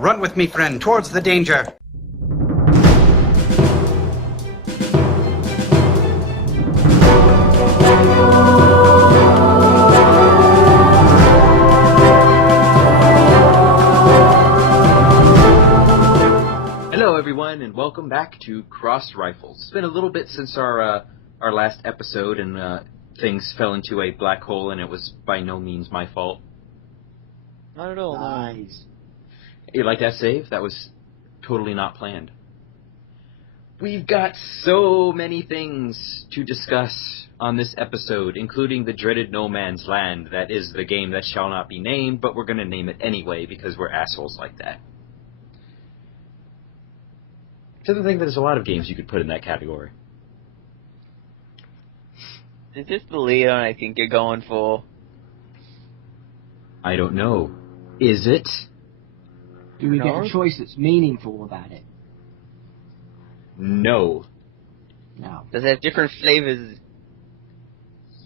Run with me, friend, towards the danger. Hello, everyone, and welcome back to Crossed Rifles. It's been a little bit since our last episode, and things fell into a black hole, and it was by no means my fault. Not at all. Nice. You like that save? That was totally not planned. We've got so many things to discuss on this episode, including the dreaded No Man's Land. That is the game that shall not be named, but we're going to name it anyway because we're assholes like that. I don't think there's a lot of games you could put in that category. Is this the lead on I think you're going for? I don't know. Is it? Do we get a choice that's meaningful about it? No. No. Does it have different flavors?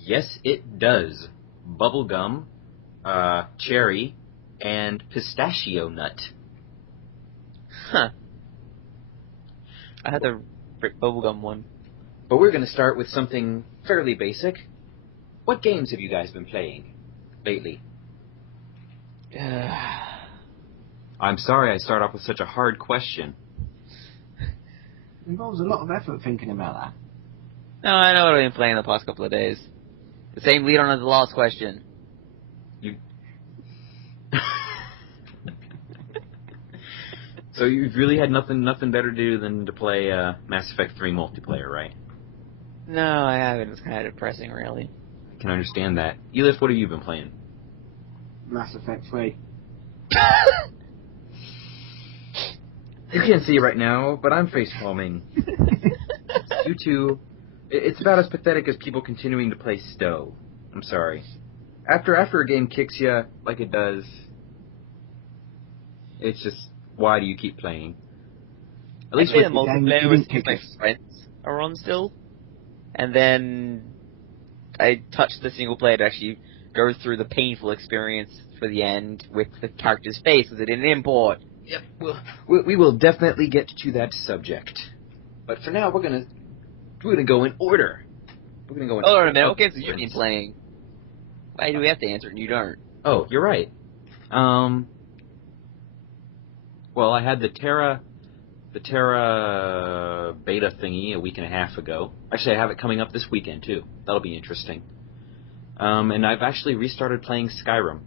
Yes, it does. Bubblegum, cherry, and pistachio nut. Huh. I had the bubblegum one. But we're going to start with something fairly basic. What games have you guys been playing lately? I'm sorry I start off with such a hard question. It involves a lot of effort thinking about that. No, I know what I've been playing the past couple of days. The same lead on as the last question. You... So you've really had nothing better to do than to play Mass Effect 3 multiplayer, right? No, I haven't. It's kind of depressing, really. I can understand that. Ellif, what have you been playing? Mass Effect 3. You can't see it right now, but I'm face palming. You two, it's about as pathetic as people continuing to play Stowe. I'm sorry. After a game kicks you like it does, it's just, why do you keep playing? At least with the multiplayer was my friends are on still, and then I touched the single player to actually go through the painful experience for the end with the character's face because it didn't import. Yep, we will definitely get to that subject. But for now, we're gonna go in order. We're gonna go in Hold on order. a minute. What games have you been playing? Why do we have to answer it and you don't? Oh, you're right. Well, I had the TERA beta thingy a week and a half ago. Actually, I have it coming up this weekend too. That'll be interesting. And I've actually restarted playing Skyrim.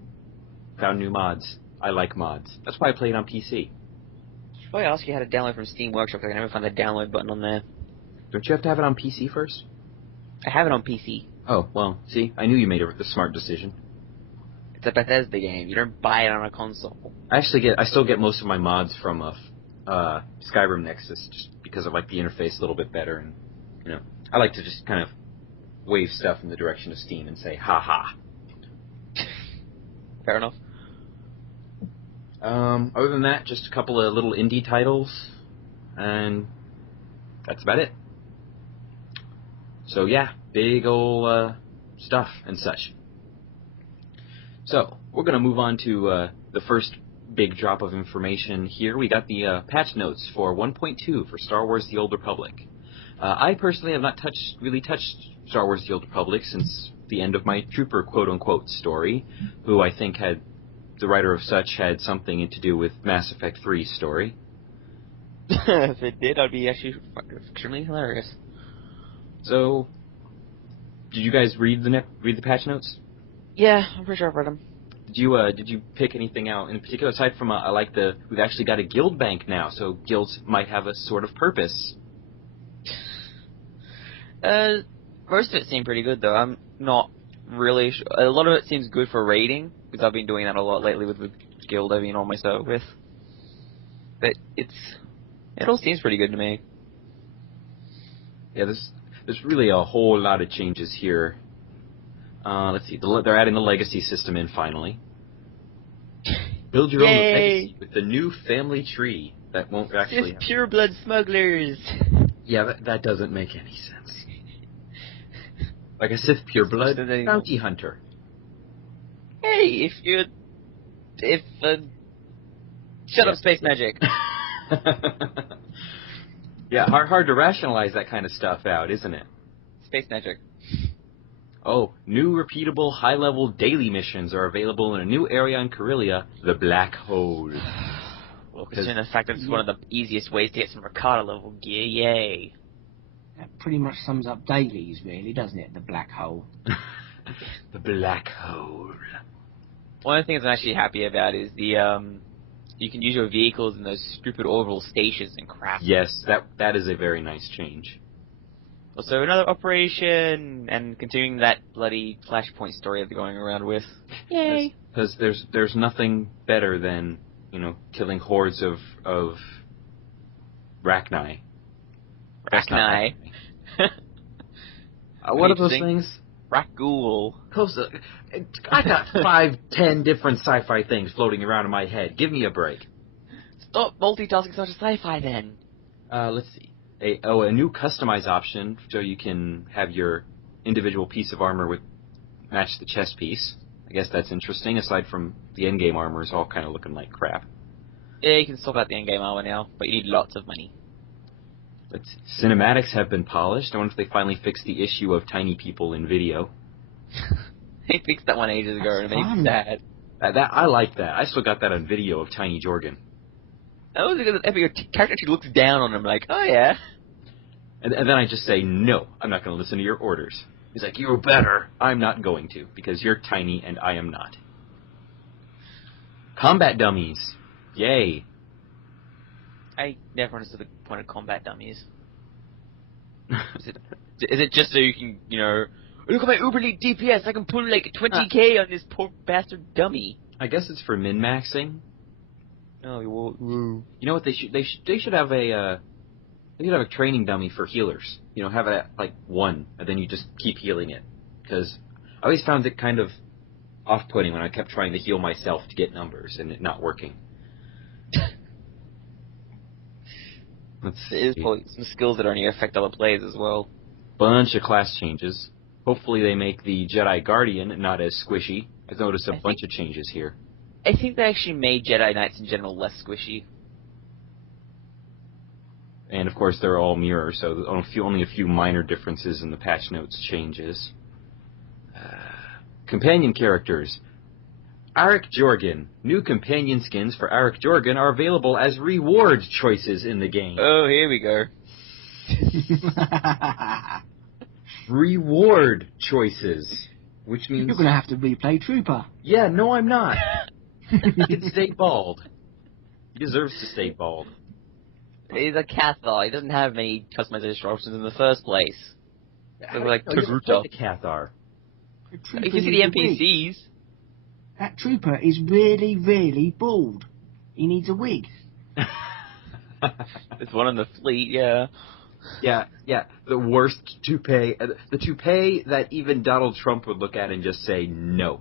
Found new mods. I like mods. That's why I play it on PC. Should probably ask you how to download from Steam Workshop. I can never find the download button on there. Don't you have to have it on PC first? I have it on PC. Oh, well, see, I knew you made the smart decision. It's a Bethesda game. You don't buy it on a console. I still get most of my mods from Skyrim Nexus, just because I like the interface a little bit better, and I like to just kind of wave stuff in the direction of Steam and say, ha ha. Fair enough. Other than that, just a couple of little indie titles, and that's about it. So yeah, big ol' stuff and such. So, we're going to move on to the first big drop of information here. We got the patch notes for 1.2 for Star Wars The Old Republic. I personally have not really touched Star Wars The Old Republic since the end of my Trooper quote-unquote story, who I think the writer of such had something to do with Mass Effect 3's story. If it did, I'd be actually extremely hilarious. So, did you guys read the patch notes? Yeah, I'm pretty sure I've read them. Did you pick anything out in particular aside from I like we've actually got a guild bank now, so guilds might have a sort of purpose. Most of it seemed pretty good though. I'm not really sure. A lot of it seems good for raiding because I've been doing that a lot lately with the guild I've been on myself with. But it all seems pretty good to me. Yeah, there's really a whole lot of changes here. Let's see. They're adding the legacy system in finally. Build your own legacy with the new family tree that won't actually. It's pureblood smugglers. Yeah, that doesn't make any sense. Like a Sith pureblood bounty hunter. Hey, if Shut up, space magic. Yeah, hard to rationalize that kind of stuff out, isn't it? Space magic. Oh, new repeatable high-level daily missions are available in a new area in Corellia, the Black Hole. Well, considering the fact that it's one of the easiest ways to get some Ricardo level gear, yay. That pretty much sums up dailies, really, doesn't it? The black hole. The Black Hole. One of the things I'm actually happy about is the, you can use your vehicles in those stupid orbital stations and crap. Yes, that is a very nice change. Also, another operation, and continuing that bloody Flashpoint story they're going around with. Yay! Because there's nothing better than, killing hordes of Rachni. Rachni. What are those things? Rakghoul. Close. I got 5, 10 different sci-fi things floating around in my head. Give me a break. Stop multitasking such a sci-fi then. Let's see. A new customize option, so you can have your individual piece of armor match the chest piece. I guess that's interesting, aside from the endgame armor is all kind of looking like crap. Yeah, you can swap out the endgame armor now, but you need lots of money. Let's see. Cinematics have been polished. I wonder if they finally fixed the issue of tiny people in video. They fixed that one ages ago, and it makes me sad. I like that. I still got that on video of Tiny Jorgen. That was because your character actually looks down on him like, oh yeah. And then I just say, no, I'm not going to listen to your orders. He's like, you're better. I'm not going to, because you're tiny and I am not. Combat dummies. Yay. I never understood the point of combat dummies. Is it just so you can, look at my uber elite DPS, I can pull like 20k on this poor bastard dummy. I guess it's for min-maxing. Oh, woo. You know what they should have a training dummy for healers. Have it at like 1, and then you just keep healing it. Because I always found it kind of off-putting when I kept trying to heal myself to get numbers and it not working. There is probably some skills that only affect other players as well. Bunch of class changes. Hopefully they make the Jedi Guardian not as squishy. I've noticed a bunch of changes here. I think they actually made Jedi Knights in general less squishy. And of course they're all mirror, so only a few minor differences in the patch notes changes. Companion characters. Arik Jorgen. New companion skins for Arik Jorgen are available as reward choices in the game. Oh, here we go. Reward choices. Which means... You're going to have to replay Trooper. Yeah, no I'm not. He can stay bald. He deserves to stay bald. He's a Cathar. He doesn't have many customization options in the first place. Like Togruta. The Cathar. You can see the NPCs. That Trooper is really, really bald. He needs a wig. There's one in the fleet, yeah. Yeah. The worst toupee. The toupee that even Donald Trump would look at and just say no.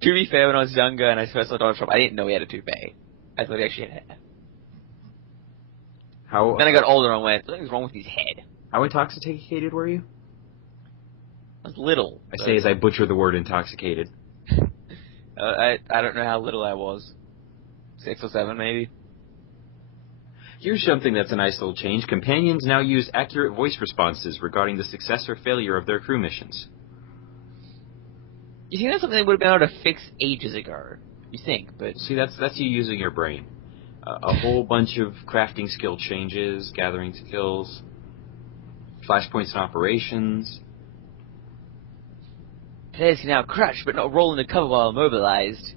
To be fair, when I was younger and I first saw Donald Trump, I didn't know he had a toupee. I thought he actually had hair. Then I got older and went, something's wrong with his head. How intoxicated were you? I was little. I say as I butcher the word intoxicated. I don't know how little I was. 6 or 7, maybe. Here's something that's a nice little change. Companions now use accurate voice responses regarding the success or failure of their crew missions. You think that's something they would have been able to fix ages ago? You think, but... See, that's you using your brain. A whole bunch of crafting skill changes, gathering skills, flashpoints and operations. Players can now crouch but not roll into cover while immobilized.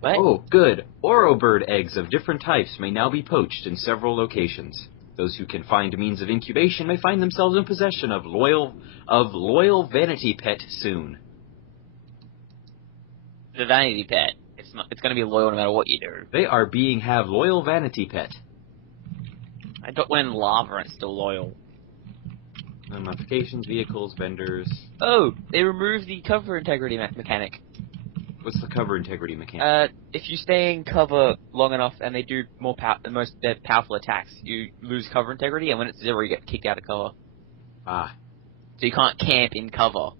What? Oh, good. Orobird eggs of different types may now be poached in several locations. Those who can find means of incubation may find themselves in possession of loyal vanity pet soon. The vanity pet. It's going to be loyal no matter what you do. They are have loyal vanity pet. I don't went in lava and it's still loyal. Modifications, vehicles, vendors. Oh, they removed the cover integrity mechanic. What's the cover integrity mechanic? If you stay in cover long enough and they do their powerful attacks, you lose cover integrity, and when it's 0, you get kicked out of cover. Ah. So you can't camp in cover.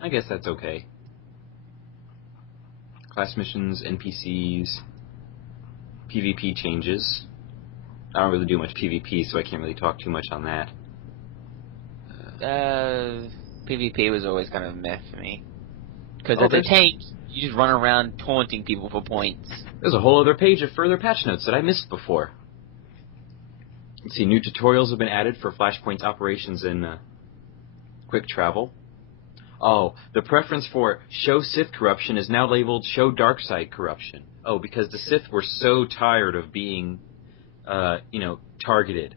I guess that's okay. Class missions, NPCs, PvP changes. I don't really do much PvP, so I can't really talk too much on that. PvP was always kind of a meh for me. Because Oh, as a there's- tank, you just run around taunting people for points. There's a whole other page of further patch notes that I missed before. Let's see, new tutorials have been added for Flashpoint's operations in quick travel. Oh, the preference for show Sith corruption is now labeled show dark side corruption. Oh, because the Sith were so tired of being, targeted.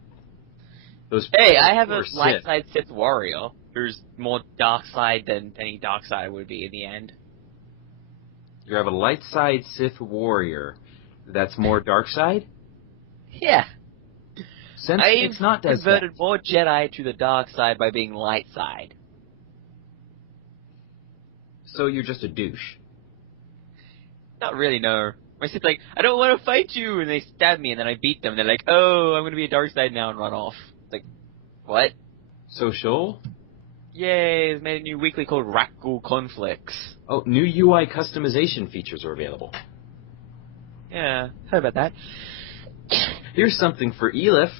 Those Hey, I have a poor light Sith. side Sith warrior who's more dark side than any dark side would be in the end. You have a light side Sith warrior that's more dark side? Yeah. Since I've it's not does converted that. more Jedi to the dark side by being light side. So you're just a douche. Not really, no. My Sith's like, I don't want to fight you, and they stab me, and then I beat them. They're like, oh, I'm gonna be a dark side now and run off. It's like, what? Social? Yay, they've made a new weekly called Rackle Conflicts. Oh, new UI customization features are available. Yeah, heard about that. Here's something for Ellif.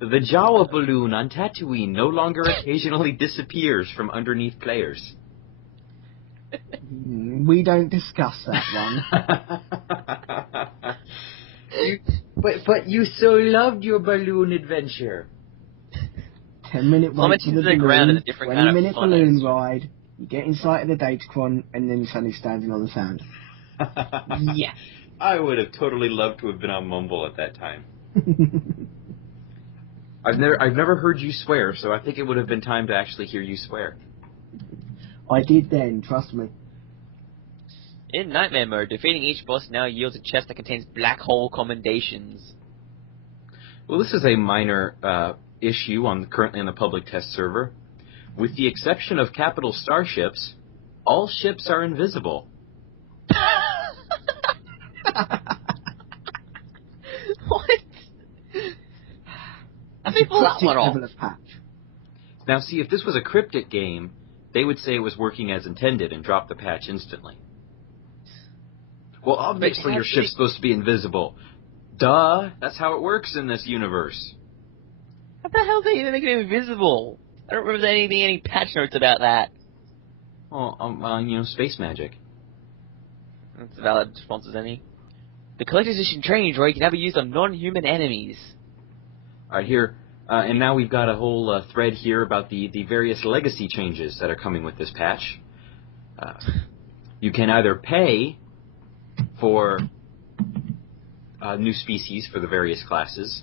The Jawa balloon on Tatooine no longer occasionally disappears from underneath players. We don't discuss that one. But you so loved your balloon adventure. 10-minute wait Plummeting for the to the ground is a balloon, different kind of 20-minute fun, balloon actually. ride, you get inside of the Datacron, and then you're suddenly standing on the sand. Yeah. I would have totally loved to have been on Mumble at that time. I've never heard you swear, so I think it would have been time to actually hear you swear. I did then, trust me. In Nightmare mode, defeating each boss now yields a chest that contains black hole commendations. Well, this is a minor issue currently on the public test server. With the exception of capital starships, all ships are invisible. What? That's They a pull that cryptic one off. level of patch. Now, see, if this was a cryptic game, they would say it was working as intended and drop the patch instantly. Well, obviously your ship's supposed to be invisible. Duh! That's how it works in this universe. How the hell did they make it invisible? I don't remember any patch notes about that. Well, space magic. That's a valid response as any. The collector's edition training droid can now be used on non-human enemies. Alright, here, and now we've got a whole thread here about the various legacy changes that are coming with this patch. You can either pay for new species for the various classes,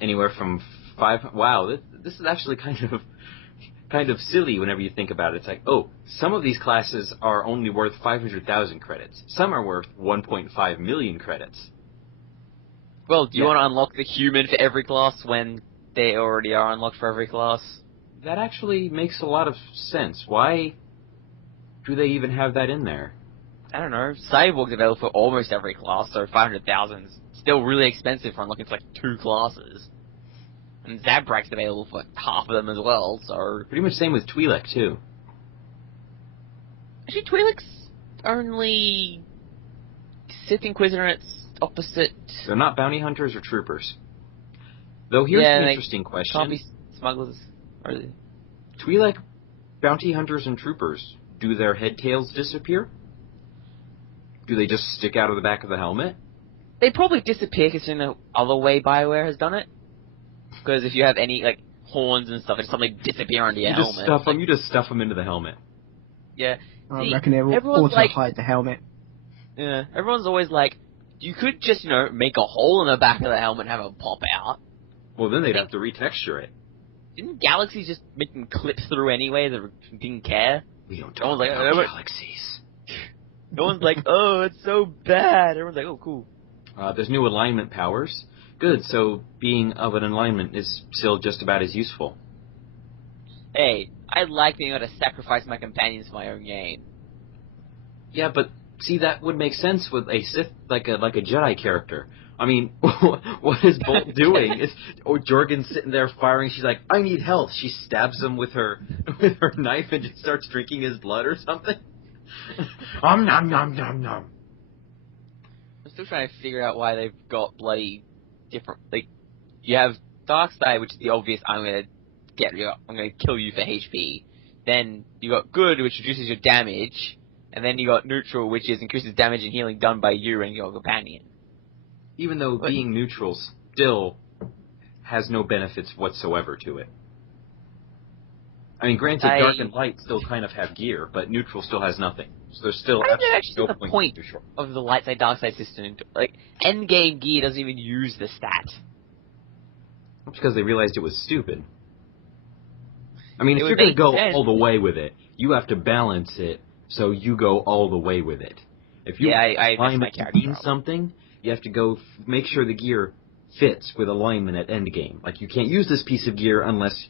anywhere from 5... Wow, this is actually kind of silly whenever you think about it. It's like, oh, some of these classes are only worth 500,000 credits. Some are worth 1.5 million credits. Well, do you want to unlock the human for every class when they already are unlocked for every class? That actually makes a lot of sense. Why do they even have that in there? I don't know. Cyborg's available for almost every class, so 500,000 is still really expensive for unlocking for like 2 classes. And Zabrak's available for half of them as well, so... Pretty much same with Twi'lek, too. Actually, Twi'lek's only Sith Inquisitor and its opposite. They're not bounty hunters or troopers. Though here's an interesting question. Can't be smugglers, are they? Twi'lek bounty hunters and troopers, do their head tails disappear? Do they just stick out of the back of the helmet? They probably disappear considering the other way BioWare has done it. Because if you have any, like, horns and stuff, it suddenly disappear under your helmet. You just stuff them into the helmet. Yeah. I reckon it will everyone's auto-hide the helmet. Yeah, everyone's always like, you could just, make a hole in the back of the helmet and have it pop out. Well, then they'd have to retexture it. Didn't Galaxy just make them clip through anyway that didn't care? We don't No talk one's like, about oh, galaxies. No one's like, oh, it's so bad. Everyone's like, oh, cool. There's new alignment powers. Good, so being of an alignment is still just about as useful. Hey, I like being able to sacrifice my companions for my own gain. Yeah, but see, that would make sense with a Sith, like a Jedi character. I mean, what is Bolt doing? Jorgen's sitting there firing. She's like, I need health. She stabs him with her knife and just starts drinking his blood or something. Nom nom nom nom. I'm still trying to figure out why they've got bloody different. Like, you have Dark Side, which is the obvious. I'm gonna kill you for HP. Then you got Good, which reduces your damage, and then you got Neutral, which is increases damage and healing done by you and your companion. Even though being neutral still has no benefits whatsoever to it. I mean, granted, Dark and Light still kind of have gear, but neutral still has nothing. So there's still actually no the point neutral. of the light side dark side system. Like, endgame gear doesn't even use the stat. That's because they realized it was stupid. I mean, if It you're would going to go make sense. all the way with it, you have to balance it so you go all the way with it. If you I alignment means something, you have to go make sure the gear fits with alignment at endgame. Like, you can't use this piece of gear unless...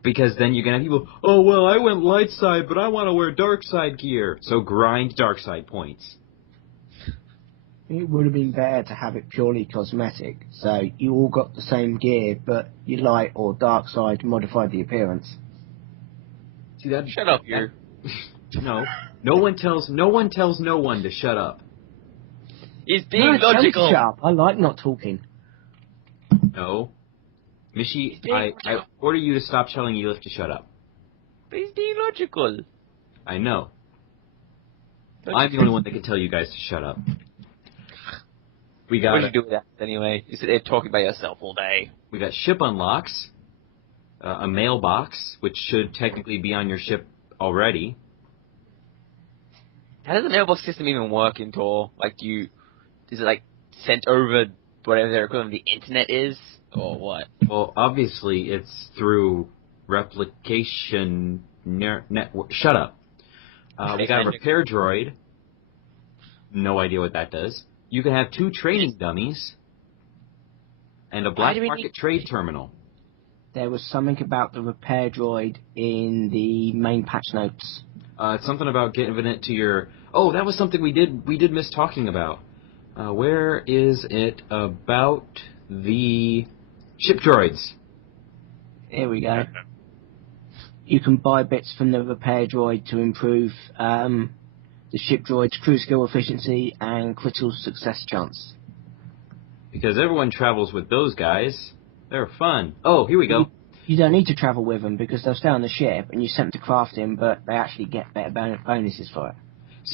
Because then you're going to have people, oh, well, I went light side, but I want to wear dark side gear. So grind dark side points. It would have been better to have it purely cosmetic, so you all got the same gear, but your light or dark side modified the appearance. See that? Shut up, you. No. No one tells no one to shut up. He's being No, logical. Shut up. I like not talking. No. Mishy, I order you to stop telling Ellif to shut up. But he's being logical. I know. I'm the only one that can tell you guys to shut up. We got What did you do with that anyway? You sit there talking by yourself all day. We got ship unlocks, a mailbox, which should technically be on your ship already. How does the mailbox system even work in Tor? Like, is it like sent over whatever their equivalent of the internet is, or what? Well, obviously it's through replication network. Shut up. We got a repair droid. No idea what that does. You can have 2 training dummies and a black market trade terminal. There was something about the repair droid in the main patch notes. It's something about giving it to your... Oh, that was something we did miss talking about. Where is it about the ship droids? Here we go. You can buy bits from the repair droid to improve the ship droid's crew skill efficiency and critical success chance. Because everyone travels with those guys. They're fun. Oh, here we go. You don't need to travel with them because they'll stay on the ship and you send them to crafting, but they actually get better bonuses for it.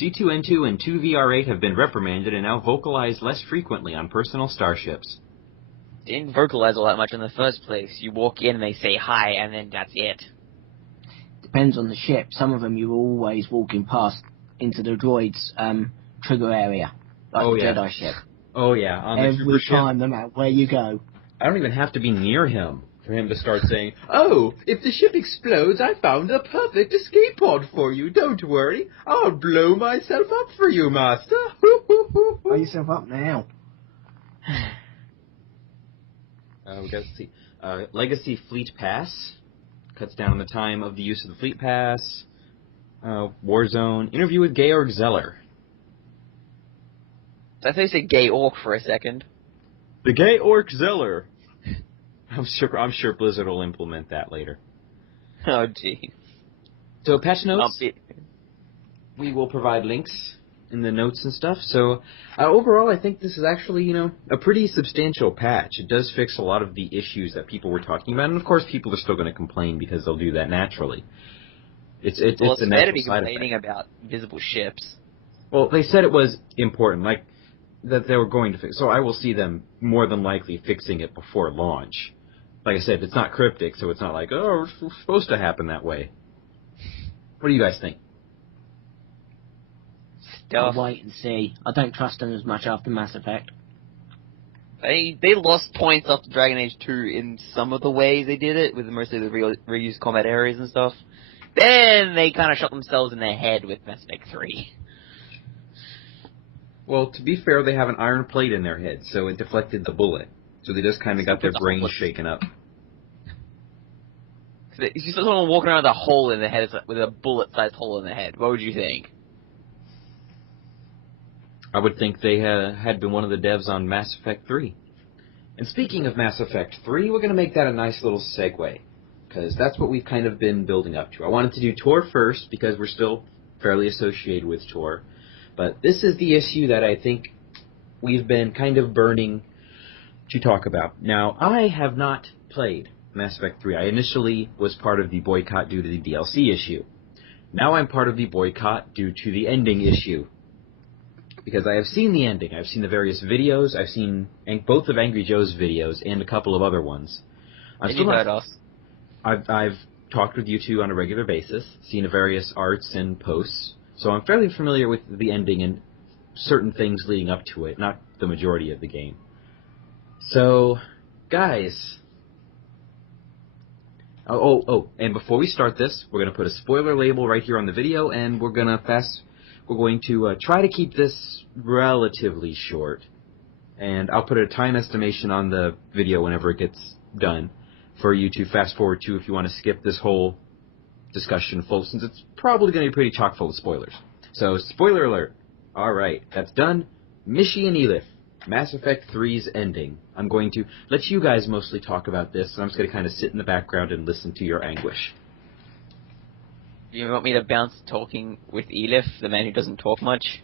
C2N2 and 2VR8 have been reprimanded and now vocalize less frequently on personal starships. Didn't vocalize all that much in the first place. You walk in and they say hi, and then that's it. Depends on the ship. Some of them you're always walking past into the droid's trigger area, like the Jedi ship. Oh yeah, on the every time, no matter where you go. I don't even have to be near him for him to start saying, "Oh, if the ship explodes, I found a perfect escape pod for you. Don't worry, I'll blow myself up for you, Master." Blow yourself up now. We got to see Legacy Fleet Pass cuts down on the time of the use of the Fleet Pass. Warzone interview with Georg Zeller. I thought you said gay orc for a second. The gay orc Zeller. I'm sure Blizzard will implement that later. Oh, gee. So patch notes. We will provide links in the notes and stuff. So overall, I think this is actually, a pretty substantial patch. It does fix a lot of the issues that people were talking about, and of course, people are still going to complain because they'll do that naturally. It's a natural side effect. Better be complaining about visible ships. Well, they said it was important, like that they were going to fix. So I will see them more than likely fixing it before launch. Like I said, it's not cryptic, so it's not like, oh, it's supposed to happen that way. What do you guys think? I'll wait and see. I don't trust them as much after Mass Effect. They lost points after Dragon Age 2 in some of the ways they did it, with mostly the reused combat areas and stuff. Then they kind of shot themselves in the head with Mass Effect 3. Well, to be fair, they have an iron plate in their head, so it deflected the bullet. So they just kind of got their brains shaken up. If you saw someone walking around with a hole in the head, with a bullet-sized hole in the head, what would you think? I would think they had been one of the devs on Mass Effect 3. And speaking of Mass Effect 3, we're going to make that a nice little segue, because that's what we've kind of been building up to. I wanted to do Tor first, because we're still fairly associated with Tor. But this is the issue that I think we've been kind of burning to talk about. Now, I have not played Mass Effect 3. I initially was part of the boycott due to the DLC issue. Now I'm part of the boycott due to the ending issue. Because I have seen the ending. I've seen the various videos. I've seen both of Angry Joe's videos and a couple of other ones. And you've heard us. I've talked with you two on a regular basis, seen the various arts and posts, so I'm fairly familiar with the ending and certain things leading up to it, not the majority of the game. So, guys... and before we start this, we're going to put a spoiler label right here on the video, and we're going to try to keep this relatively short. And I'll put a time estimation on the video whenever it gets done for you to fast forward to if you want to skip this whole discussion full, since it's probably going to be pretty chock full of spoilers. So, spoiler alert. Alright, that's done. Mishy and Ellif, Mass Effect 3's ending. I'm going to let you guys mostly talk about this, and I'm just going to kind of sit in the background and listen to your anguish. You want me to bounce talking with Ellif, the man who doesn't talk much?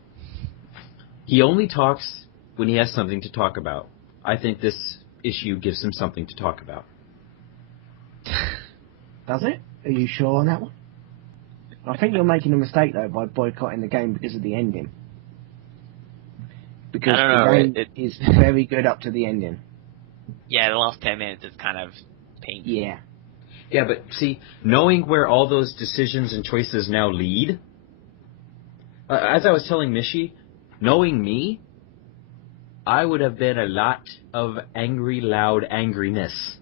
He only talks when he has something to talk about. I think this issue gives him something to talk about. Does it? Are you sure on that one? I think you're making a mistake, though, by boycotting the game because of the ending. Because I don't know, the game is very good up to the ending. Yeah, the last 10 minutes is kind of painful. Yeah. Yeah, but see, knowing where all those decisions and choices now lead, as I was telling Mishy, knowing me, I would have been a lot of angry, loud angriness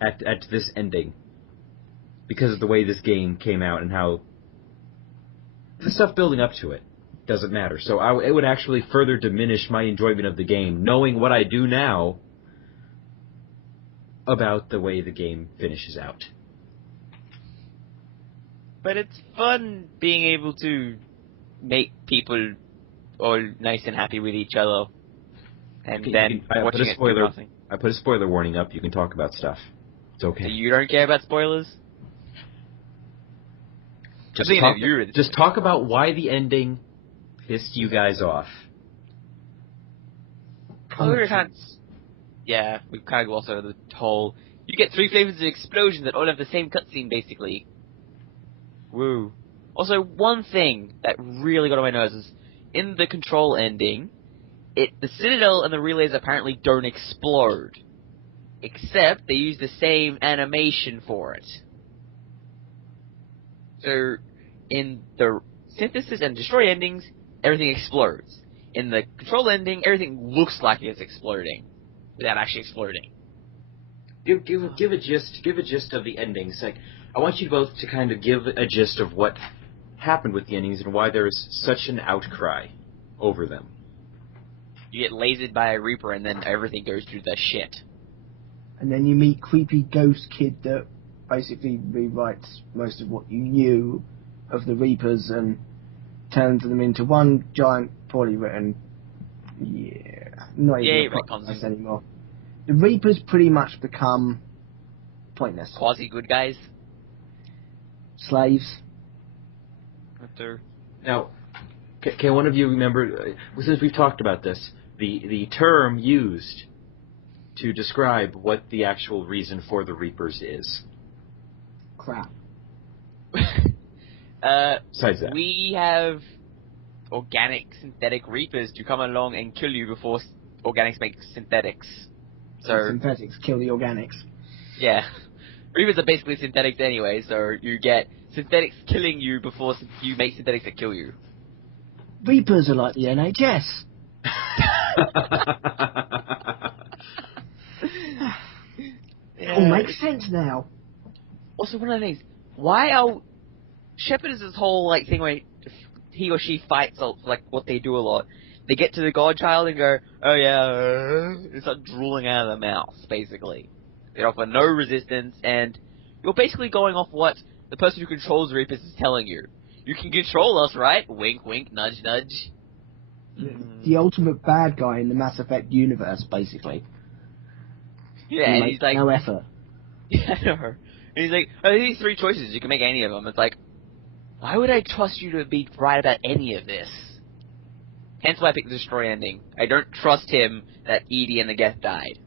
at this ending. Because of the way this game came out and how the stuff building up to it doesn't matter. So it would actually further diminish my enjoyment of the game, knowing what I do now about the way the game finishes out. But it's fun being able to make people all nice and happy with each other. And Okay, then watching it do nothing. I put a spoiler warning up. You can talk about stuff. It's okay. So you don't care about spoilers? Just talk about why the ending pissed you guys off. Yeah, we've kind of glossed over the whole... You get 3 flavors of explosion that all have the same cutscene, basically. Woo. Also, one thing that really got on my nerves is, in the Control ending, the Citadel and the relays apparently don't explode. Except, they use the same animation for it. So, in the Synthesis and Destroy endings, everything explodes. In the Control ending, everything looks like it's exploding, without actually exploding. Give a gist of the endings. Like, I want you both to kind of give a gist of what happened with the endings and why there's such an outcry over them. You get lasered by a Reaper and then everything goes to the shit. And then you meet creepy ghost kid that basically rewrites most of what you knew of the Reapers and turns them into one giant, poorly written... not even a plot anymore. The Reapers pretty much become pointless. Quasi-good guys? Slaves. Now, can one of you remember, since we've talked about this, the term used to describe what the actual reason for the Reapers is? Crap. Besides that. We have organic synthetic Reapers to come along and kill you before organics make synthetics. So synthetics kill the organics. Yeah. Reapers are basically synthetics anyway, so you get synthetics killing you before you make synthetics that kill you. Reapers are like the NHS. It all makes sense now. Also, one of the things, why are Shepard is this whole thing where he or she fights like what they do a lot. They get to the Godchild and go, oh yeah, and start drooling out of their mouth, basically. They offer no resistance, and you're basically going off what the person who controls the Reapers is telling you. You can control us, right? Wink, wink, nudge, nudge. The ultimate bad guy in the Mass Effect universe, basically. Yeah, and he's like... no effort. Yeah, I know. And he's like, oh, these 3 choices, you can make any of them. It's like, Why would I trust you to be right about any of this? Hence why I picked the destroy ending. I don't trust him that Edie and the Geth died.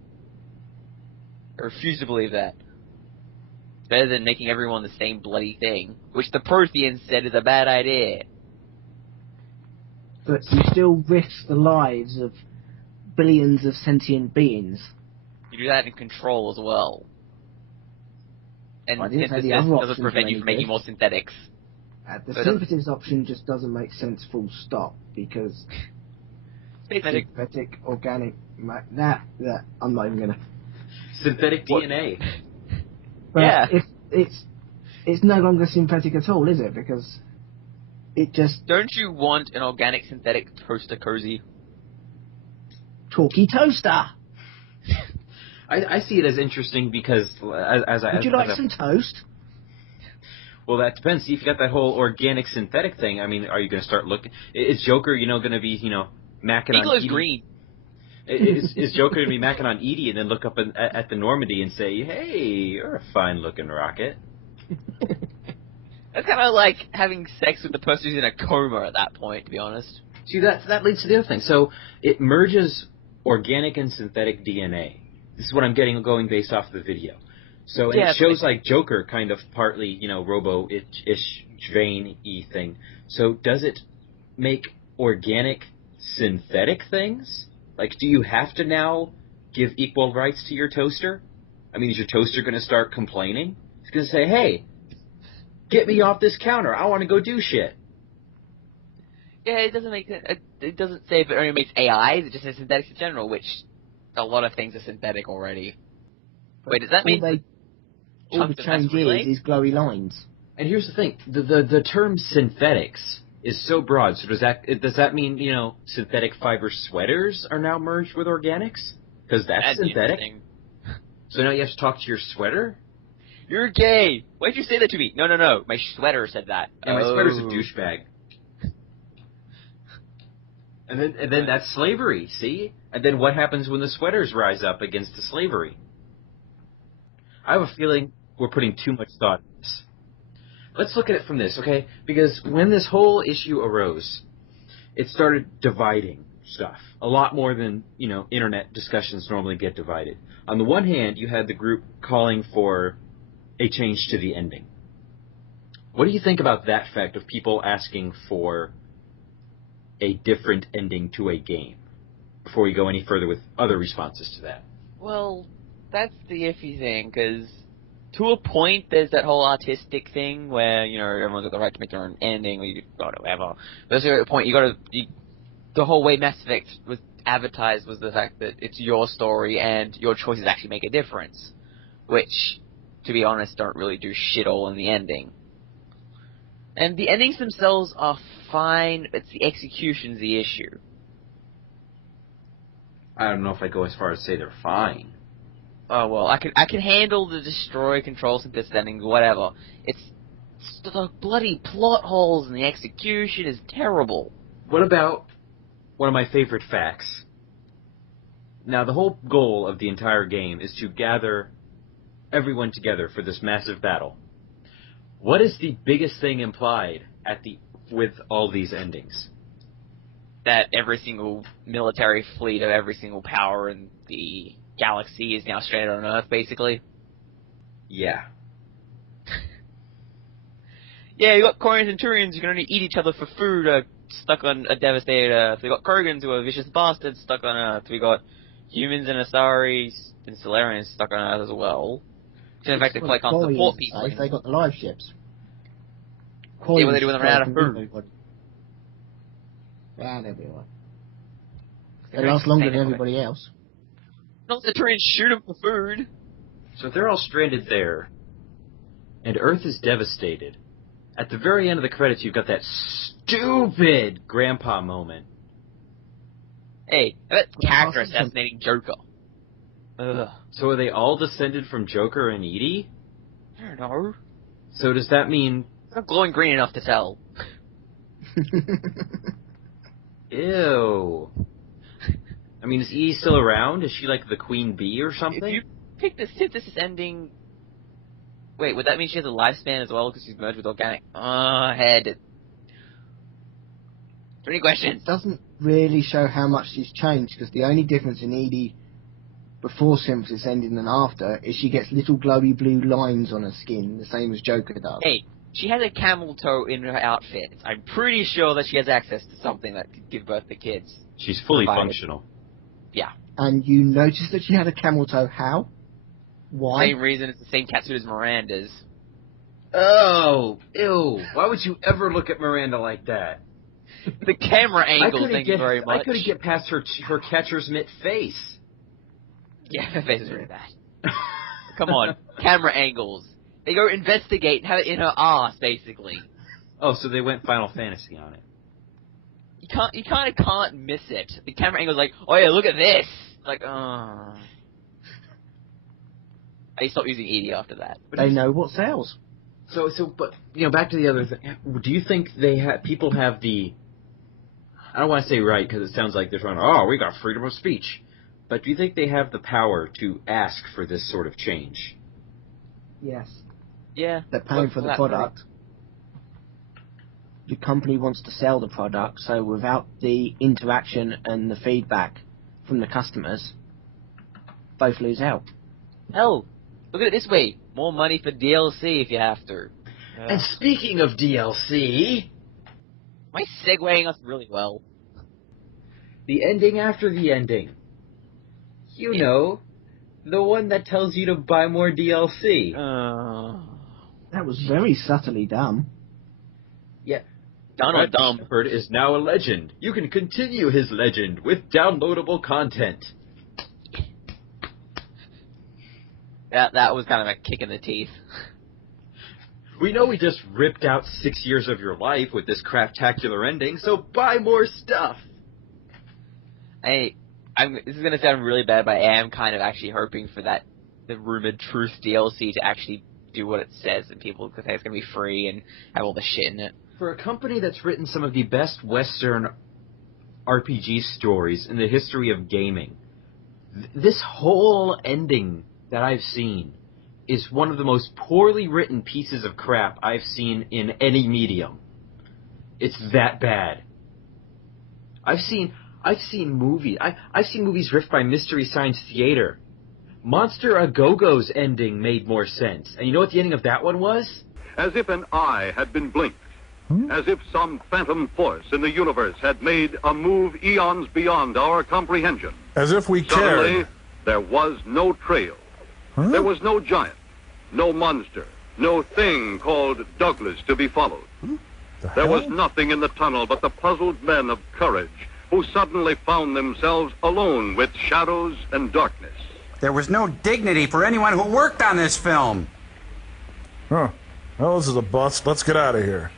I refuse to believe that. It's better than making everyone the same bloody thing, which the Protheans said is a bad idea. But you still risk the lives of billions of sentient beings. You do that in Control as well. And I didn't say synthesis the other doesn't options prevent were you any from making good. more synthetics. The So it doesn't- synthesis option just doesn't make sense full stop, because Synthetic. synthetic, organic, I'm not even gonna. Synthetic What? DNA. But Yeah. it's no longer synthetic at all, is it? Because it just Don't you want an organic synthetic toaster cozy? talkie toaster. I see it as interesting because Would you like some toast? Well, that depends. See, if you got that whole organic synthetic thing, I mean, are you going to start looking? Is Joker, going to be, macking He on glows Edie? green. Is Joker going to be macking on Edie and then look up at the Normandy and say, "Hey, you're a fine-looking rocket"? That's kind of like having sex with the person who's in a coma at that point, to be honest. See, that leads to the other thing. So it merges organic and synthetic DNA. This is what I'm going based off the video. So and Yeah, it shows like Joker kind of partly, robo-ish vein-y thing. So does it make organic synthetic things? Like, do you have to now give equal rights to your toaster? I mean, is your toaster going to start complaining? It's going to say, "Hey, get me off this counter. I want to go do shit." Yeah, it doesn't make it doesn't say if it only makes AIs. It just says synthetics in general, which a lot of things are synthetic already. Wait, does that mean all the chunks of change mass relay? is glowy lines? And here's the thing: the term synthetics is so broad. So does that mean synthetic fiber sweaters are now merged with organics? Because that's synthetic. Interesting. So now you have to talk to your sweater. You're gay. Why'd you say that to me? No. My sweater said that. And my sweater's a Oh. douchebag. And then that's slavery. See? And then what happens when the sweaters rise up against the slavery? I have a feeling we're putting too much thought in this. Let's look at it from this, okay? Because when this whole issue arose, it started dividing stuff. A lot more than, internet discussions normally get divided. On the one hand, you had the group calling for a change to the ending. What do you think about that fact of people asking for a different ending to a game? Before we go any further with other responses to that. Well, that's the iffy thing, because to a point, there's that whole artistic thing where, everyone's got the right to make their own ending, or you got whatever. But at a point, the whole way Mass Effect was advertised was the fact that it's your story and your choices actually make a difference. Which, to be honest, don't really do shit all in the ending. And the endings themselves are fine, it's the execution's the issue. I don't know if I go as far as say they're fine. Oh well, I can handle the destroy, control, synthesis endings, whatever. It's the bloody plot holes and the execution is terrible. What about one of my favorite facts? Now, the whole goal of the entire game is to gather everyone together for this massive battle. What is the biggest thing implied with all these endings? That every single military fleet of every single power in the galaxy is now stranded on Earth, basically. Yeah. Yeah, you got Quarians and Turians who can only eat each other for food, stuck on a devastated Earth. We got Krogans who are vicious bastards stuck on Earth. We got humans and Asaris and Solarians stuck on Earth as well. In fact, they play can't support people. They got the live ships. Yeah, what they do when they run out of food. And everyone. They last longer than everybody else. Not the Turians shoot them for food. So they're all stranded there, and Earth is devastated. At the very end of the credits, you've got that stupid grandpa moment. Hey, that's character assassinating Joker. Ugh. So are they all descended from Joker and Edie? I don't know. So does that mean... It's not glowing green enough to tell. Ew. I mean, is Edie still around? Is she like the queen bee or something? If you pick the synthesis ending, Wait, would that mean she has a lifespan as well because she's merged with organic? Head. Too many questions. It doesn't really show how much she's changed, because the only difference in Edie before Synthesis ending and after is she gets little glowy blue lines on her skin, the same as Joker does. Hey, she has a camel toe in her outfit. I'm pretty sure that she has access to something that could give birth to kids. She's fully Provided. functional. Yeah. And you noticed that she had a camel toe. How? Why? Same reason it's the same catsuit as Miranda's. Oh, ew. Why would you ever look at Miranda like that? The camera angle, thank you very much. I couldn't get past her catcher's mitt face. Yeah, her face is really bad. Come on, camera angles. They go investigate and have it in her ass, basically. Oh, so they went Final Fantasy on it. You kind of can't miss it. The camera angle's like, oh yeah, look at this. Like, I stopped using Edie after that. They know what sells. But back to the other thing. Do you think people have the? I don't want to say right because it sounds like they're trying. Oh, we got freedom of speech. But do you think they have the power to ask for this sort of change? Yes. Yeah. They're paying for the product. The company wants to sell the product, so without the interaction and the feedback from the customers, both lose out. Hell, look at it this way. More money for DLC if you have to. And speaking of DLC... Am I segueing us really well? The ending after the ending. You know, the one that tells you to buy more DLC. That was very subtly dumb. Yeah. Donald Dumb Shepard is now a legend. You can continue his legend with downloadable content. That was kind of a kick in the teeth. We know we just ripped out 6 years of your life with this craptacular ending, so buy more stuff. This is going to sound really bad, but I am kind of actually hoping for the rumored Truth DLC to actually do what it says, and people could say it's going to be free and have all the shit in it. For a company that's written some of the best Western RPG stories in the history of gaming, this whole ending that I've seen is one of the most poorly written pieces of crap I've seen in any medium. It's that bad. I've seen movies. I've seen movies riffed by Mystery Science Theater. Monster A Go-Go's ending made more sense. And you know what the ending of that one was? As if an eye had been blinked. As if some phantom force in the universe had made a move eons beyond our comprehension. As if we Suddenly, cared. there was no trail. Huh? There was no giant, no monster, no thing called Douglas to be followed. There was nothing in the tunnel but the puzzled men of courage who suddenly found themselves alone with shadows and darkness. There was no dignity for anyone who worked on this film. Huh. Well, this is a bust. Let's get out of here.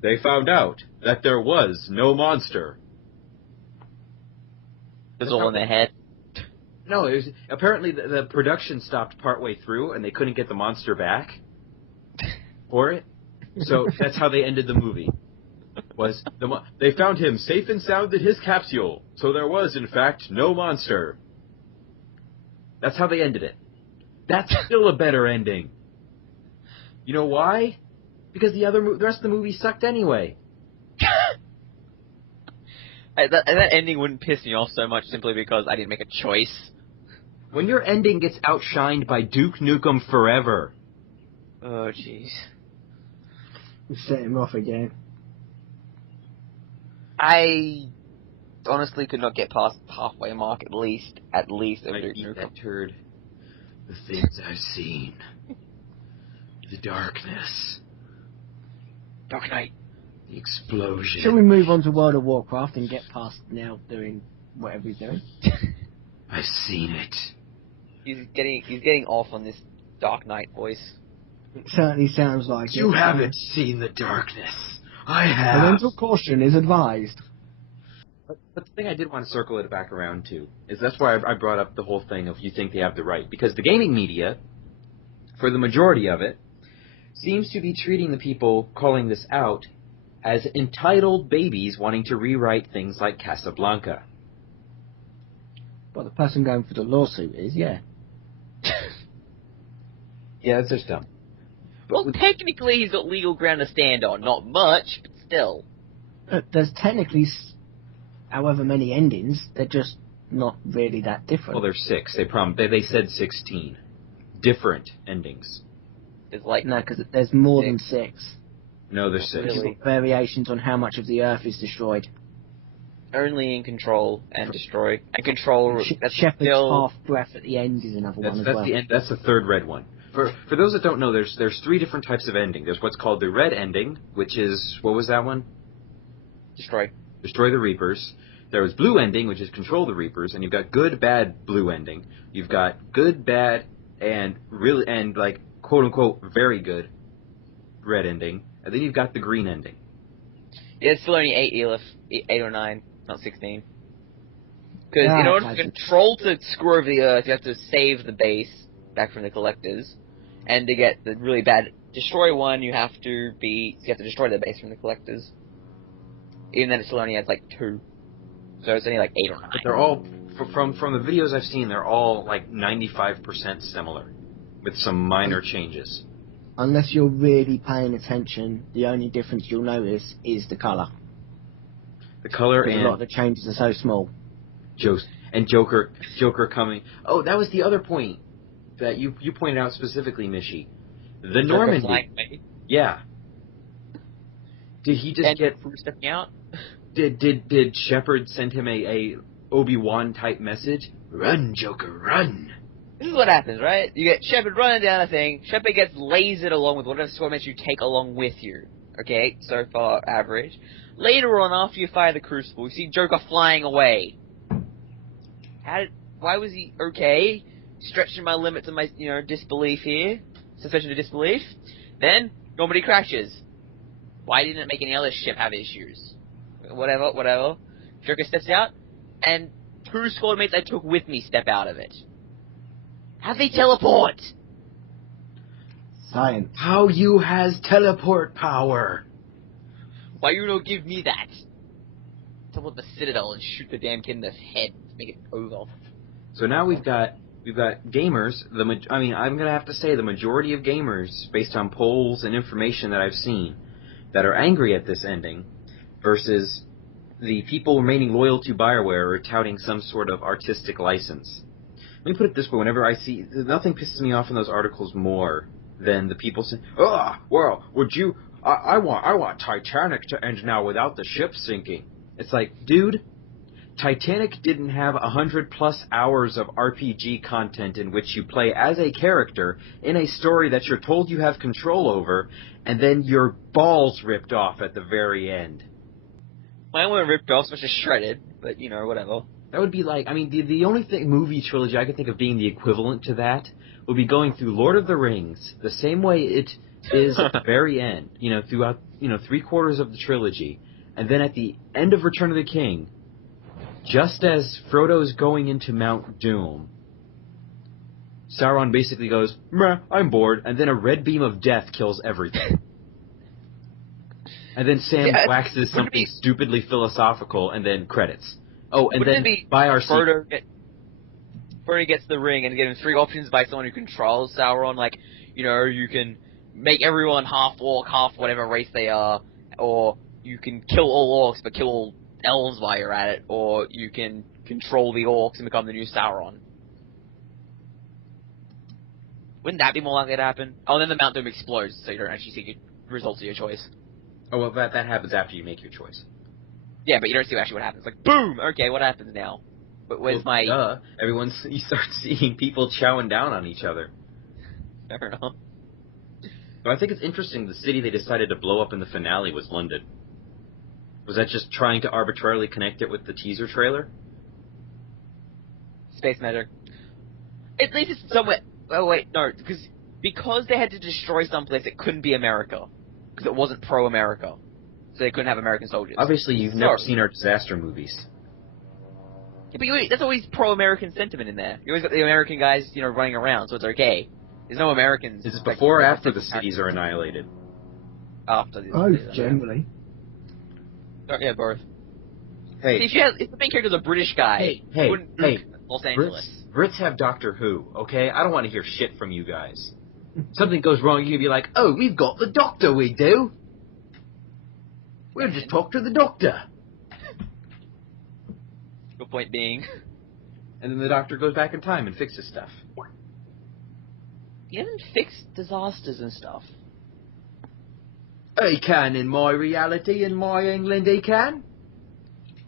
They found out that there was no monster. It was all in their head. No, it was apparently the production stopped partway through and they couldn't get the monster back for it. So that's how they ended the movie. They found him safe and sound in his capsule. So there was, in fact, no monster. That's how they ended it. That's still a better ending. You know why? Because the rest of the movie sucked anyway. That ending wouldn't piss me off so much simply because I didn't make a choice. When your ending gets outshined by Duke Nukem Forever. Oh, jeez. You set him off again. I honestly could not get past the halfway mark at least of Duke Eat Nukem. that turd. The things I've seen. The darkness. Dark Knight. The explosion. Shall we move on to World of Warcraft and get past now doing whatever he's doing? I've seen it. He's getting off on this Dark Knight voice. It certainly sounds like You it. haven't seen the darkness. I have. Parental caution is advised. But the thing I did want to circle it back around to is that's why I brought up the whole thing of you think they have the right. Because the gaming media, for the majority of it, seems to be treating the people calling this out as entitled babies wanting to rewrite things like Casablanca. Well, the person going for the lawsuit is, yeah. Yeah, that's just dumb. Well, technically he's got legal ground to stand on. Not much, but still. There's technically however many endings, they're just not really that different. Well, there's 6. They said 16 different endings. It's like No, because there's more than 6. No, there's 6. Really? You've got variations on how much of the Earth is destroyed. only in Control and Destroy. And Control, that's Shepard's still... half breath at the end is another one as well. That's the third red one. For those that don't know, there's 3 different types of ending. There's what's called the red ending, which is, what was that one? Destroy. Destroy the Reapers. There was blue ending, which is control the Reapers, and you've got good, bad, blue ending. You've got good, bad, and really, and like quote unquote very good red ending, and then you've got the green ending. Yeah, it's still only 8 Ellif, 8 or 9, not 16. Because in order for Control to screw over the Earth, you have to save the base back from the Collectors, and to get the really bad Destroy one, you have to destroy the base from the Collectors. Even then, it still only has like 2. So it's only like 8 or 9. But they're all, from the videos I've seen, they're all like 95% similar, with some minor changes. Unless you're really paying attention, the only difference you'll notice is the colour. The colour and a lot of the changes are so small. Joker coming. Oh, that was the other point that you pointed out specifically, Mishy. The Normandy. Yeah. Did he just get stepping out? Did Shepard send him a Obi-Wan type message? Run, Joker, run! This is what happens, right? You get Shepard running down a thing. Shepard gets lasered along with whatever swordmatch you take along with you. Okay, so far average. Later on, after you fire the Crucible, you see Joker flying away. Why was he okay? Stretching my limits of my, disbelief here. Suspension of disbelief. Then, Normandy crashes. Why didn't it make any other ship have issues? Whatever. Joker steps out, and 2 squad mates I took with me step out of it. How'd they teleport? Science. How you has teleport power? Why you don't give me that? Teleport the Citadel and shoot the damn kid in the head to make it over. So now we've got gamers. I'm gonna have to say the majority of gamers, based on polls and information that I've seen, that are angry at this ending, versus the people remaining loyal to BioWare or touting some sort of artistic license. Let me put it this way: whenever I see, nothing pisses me off in those articles more than the people saying, "Oh, well, would you? I want Titanic to end now without the ship sinking." It's like, dude, Titanic didn't have 100+ hours of RPG content in which you play as a character in a story that you're told you have control over, and then your balls ripped off at the very end. Mine weren't ripped off, so it's just shredded, but, whatever. That would be like, the only movie trilogy I could think of being the equivalent to that would be going through Lord of the Rings, the same way it is at the very end, throughout, 3/4 of the trilogy, and then at the end of Return of the King, just as Frodo's going into Mount Doom, Sauron basically goes, "Meh, I'm bored," and then a red beam of death kills everything. And then Sam waxes something stupidly philosophical, and then credits. Oh, and then by our Frodo gets the ring and given 3 options by someone who controls Sauron, like, you can make everyone half orc, half whatever race they are, or you can kill all orcs but kill all elves while you're at it, or you can control the orcs and become the new Sauron. Wouldn't that be more likely to happen? Oh, then the Mount Doom explodes, so you don't actually see the results of your choice. Oh, well, that happens after you make your choice. Yeah, but you don't see actually what happens. Like, boom! Okay, what happens now? But where's you start seeing people chowing down on each other. Fair enough. But I think it's interesting the city they decided to blow up in the finale was London. Was that just trying to arbitrarily connect it with the teaser trailer? Space Magic. At least it's somewhere... Oh, wait, no. Because they had to destroy someplace, it couldn't be America. Because it wasn't pro-America. So they couldn't have American soldiers. Obviously, you've never seen our disaster movies. Yeah, but that's always pro-American sentiment in there. You always got the American guys, running around, so it's okay. There's no Americans. Is it before or after the cities are annihilated? After. Generally. Yeah, both. Hey. See, if the main character's a British guy, hey, Los Angeles. Brits have Doctor Who, okay? I don't want to hear shit from you guys. Something goes wrong, you can be like, oh, we've got the doctor, we do. We'll just talk to the doctor. Your point being, And then the doctor goes back in time and fixes stuff. he doesn't fix disasters and stuff. He can in my reality, in my England, he can.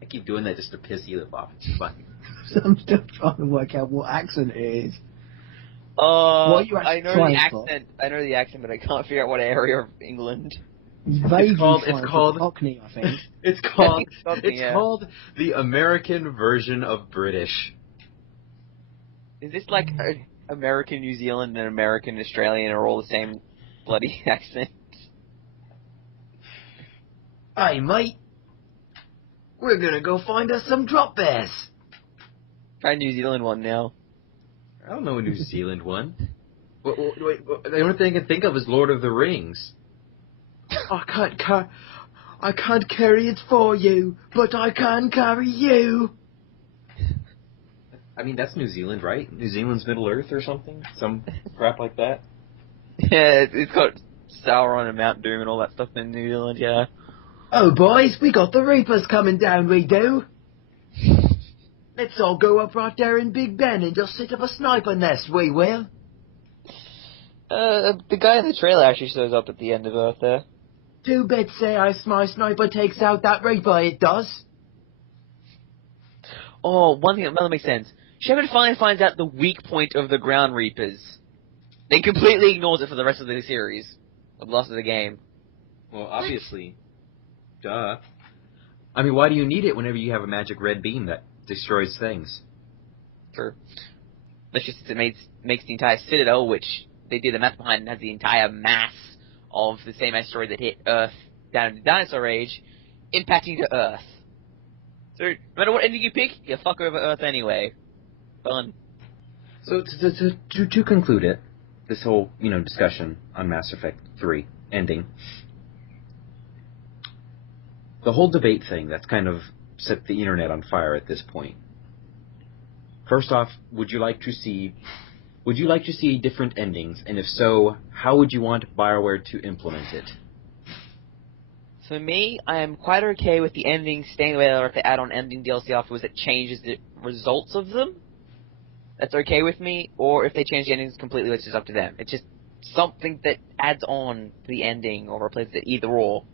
I keep doing that just to piss Ellif off. It's fun. So I'm still trying to work out what accent it is. What are you actually I know the trying accent. I know the accent, but I can't figure out what area of England. Vaguely called- it's trying to called- Cockney, I think. It's called. Something, It's yeah. called the American version of British. Is this like American New Zealand and American Australian are all the same bloody accent? Hey, mate. We're gonna go find us some drop bears. Try New Zealand one now. I don't know a New Zealand one. Wait, the only thing I can think of is Lord of the Rings. I can't carry it for you, but I can carry you. I mean, that's New Zealand, right? New Zealand's Middle Earth or something? Some crap like that? Yeah, it's got Sauron and Mount Doom and all that stuff in New Zealand, yeah. Oh, boys, we got the Reapers coming down, we do. Let's all go up right there in Big Ben and just set up a sniper nest, we will. The guy in the trailer actually shows up at the end of Earth there. Two bets say my sniper takes out that Reaper, it does. Oh, one thing that makes sense. Shepard finally finds out the weak point of the Ground Reapers. They completely ignores it for the rest of the series. Or the rest of the game. Well, obviously. Duh. I mean, why do you need it whenever you have a magic red beam that destroys things? Sure. That's just it makes the entire Citadel, which they did the math behind, has the entire mass of the same asteroid that hit Earth down in the Dinosaur Age, impacting to Earth. So, no matter what ending you pick, you fuck over Earth anyway. Fun. So, to conclude it, this whole, discussion on Mass Effect 3 ending, the whole debate thing that's kind of set the internet on fire at this point. First off, would you like to see different endings, and if so, how would you want BioWare to implement it? For me, I am quite okay with the ending staying the way they are if they add on ending DLC afterwards that changes the results of them. That's okay with me, or if they change the endings completely, it's just up to them. It's just something that adds on to the ending or replaces it, either or.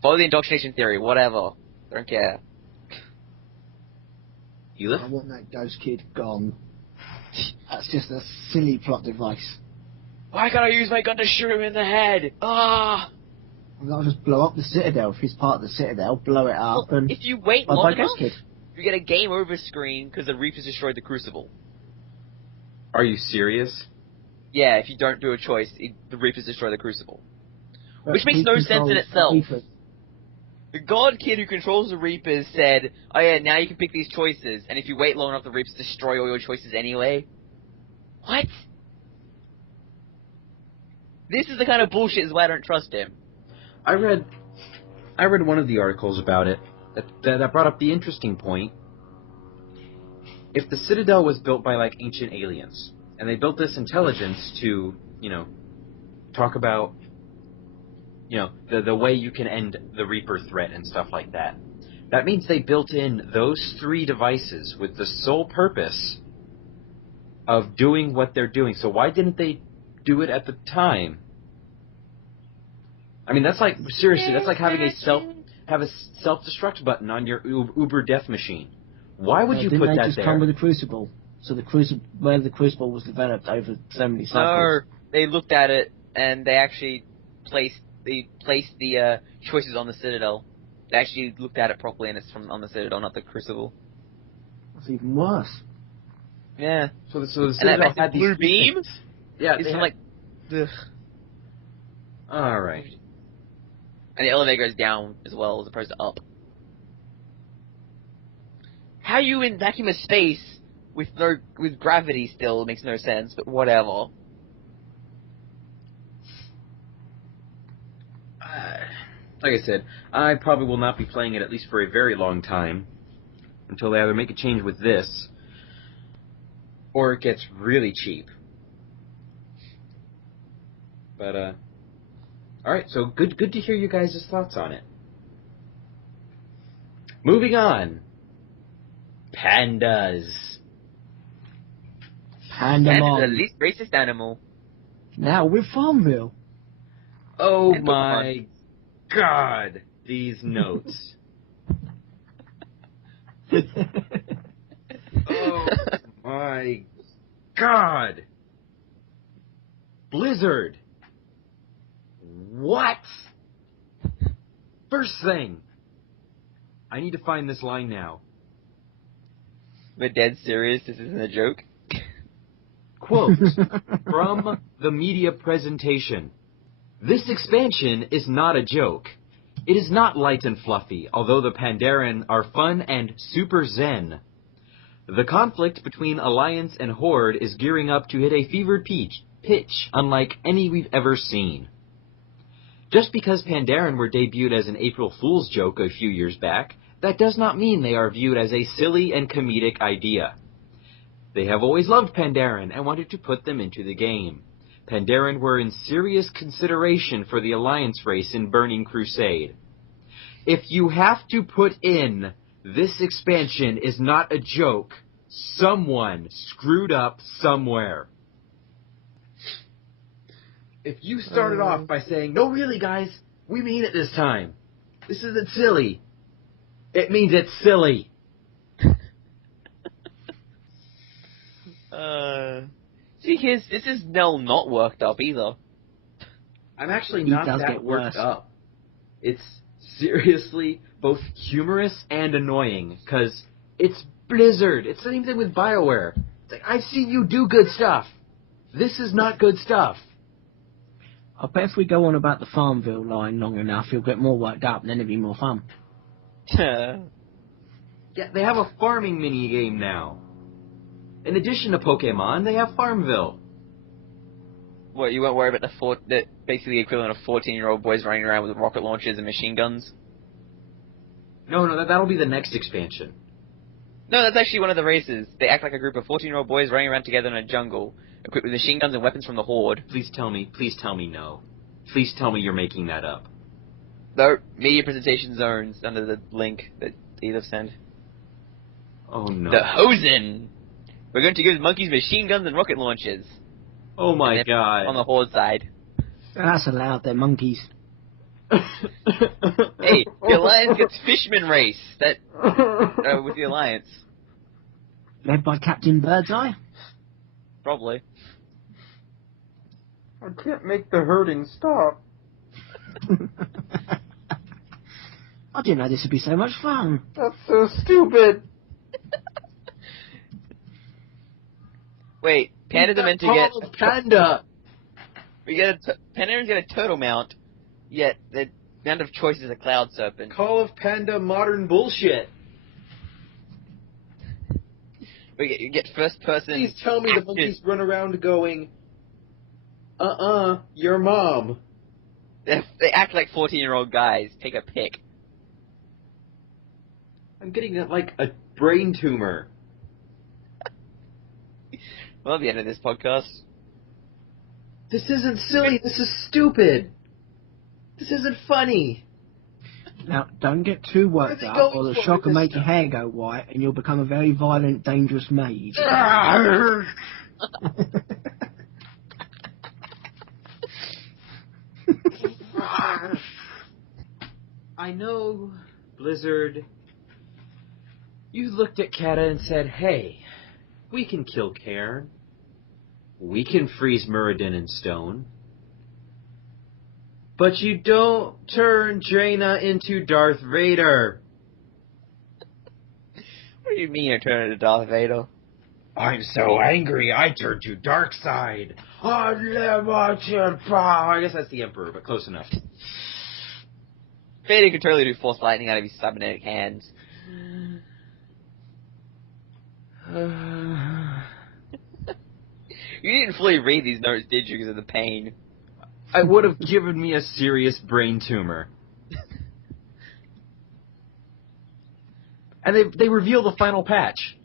Follow the indoctrination theory, whatever. Don't care. I want that ghost kid gone. That's just a silly plot device. Why can't I use my gun to shoot him in the head? Ah! I'll just blow up the Citadel. If he's part of the Citadel, blow it up and... If you wait bye-bye long enough, ghost kid. you get a game over screen because the Reapers destroyed the Crucible. Are you serious? Yeah, if you don't do a choice, the Reapers destroy the Crucible. But Which makes he no sense in controls itself. the Reapers. The God Kid who controls the Reapers said, oh yeah, now you can pick these choices, and if you wait long enough, the Reapers destroy all your choices anyway. What? This is the kind of bullshit is why I don't trust him. I read one of the articles about it that brought up the interesting point. If the Citadel was built by, ancient aliens, and they built this intelligence to, talk about, the way you can end the Reaper threat and stuff like that, that means they built in those 3 devices with the sole purpose of doing what they're doing. So why didn't they do it at the time? I mean, that's seriously, that's like having a self-destruct button on your Uber death machine. Why would you put that there? Didn't they just come with the Crucible? So where the Crucible was developed over so many cycles. No, they looked at it, and they actually placed the choices on the Citadel. They actually looked at it properly, and it's on the Citadel, not the Crucible. That's even worse. Yeah. So the And that Citadel had blue these beam? things. Yeah, It's they from had... ugh. Alright. And the elevator goes down as well, as opposed to up. How you in vacuum of space with gravity still makes no sense, but whatever. Like I said, I probably will not be playing it at least for a very long time, until they either make a change with this, or it gets really cheap. But, alright, so good to hear you guys' thoughts on it. Moving on. Pandas. Panda And the Mom. least racist animal. Now with Farmville. Oh And my god, these notes. Oh my god. Blizzard. What? First thing. I need to find this line now. But dead serious, this isn't a joke. Quote from the media presentation. This expansion is not a joke. It is not light and fluffy, although the Pandaren are fun and super zen. The conflict between Alliance and Horde is gearing up to hit a fevered pitch unlike any we've ever seen. Just because Pandaren were debuted as an April Fool's joke a few years back, that does not mean they are viewed as a silly and comedic idea. They have always loved Pandaren and wanted to put them into the game. Pandaren were in serious consideration for the Alliance race in Burning Crusade. If you have to put in, this expansion is not a joke, someone screwed up somewhere. If you started off by saying, no really guys, we mean it this time. This isn't silly. It means it's silly. See, this is Nell not worked up either. I'm actually He not does that get worked worse. up. It's seriously both humorous and annoying, because it's Blizzard. It's the same thing with BioWare. It's like, I've seen you do good stuff. This is not good stuff. I bet if we go on about the Farmville line long enough, you'll get more worked up and then it'll be more fun. Yeah, they have a farming mini-game now. In addition to Pokemon, they have Farmville. What, you won't worry about the basically the equivalent of 14-year-old boys running around with rocket launchers and machine guns? No, that'll be the next expansion. No, that's actually one of the races. They act like a group of 14-year-old boys running around together in a jungle, equipped with machine guns and weapons from the Horde. Please tell me no. Please tell me you're making that up. No, media presentation zones under the link that Ellif sent. Oh no. The Hosen! We're going to give monkeys machine guns and rocket launchers. Oh my god. On the Horde side. That's allowed, they're monkeys. Hey, the Alliance gets Fishman race. That with the Alliance. Led by Captain Birdseye? Probably. I can't make the herding stop. I didn't know this would be so much fun. That's so stupid. Wait, pandas are meant to get... Panda! Pandas get a turtle mount, yet the amount of choice is a cloud serpent. Call of Panda modern bullshit. You get first person... Please tell me the monkeys run around going, your mom. They act like 14-year-old guys. Take a pic. I'm getting like a brain tumor. Well, at the end of this podcast. This isn't silly, this is stupid. This isn't funny. Now, don't get too worked Where's it up, going or the for shock with will this make your stuff? hair go white, and you'll become a very violent, dangerous mage. I know, Blizzard, you looked at Kata and said, hey, we can kill Cairn. We can freeze Muradin in stone. But you don't turn Jaina into Darth Vader. What do you mean you're turning to Darth Vader? I'm so angry, I turned to Darkseid. I guess that's the Emperor, but close enough. Vader could totally do force lightning out of his cybernetic hands. You didn't fully read these notes, did you, because of the pain? I would have given me a serious brain tumor. And they reveal the final patch.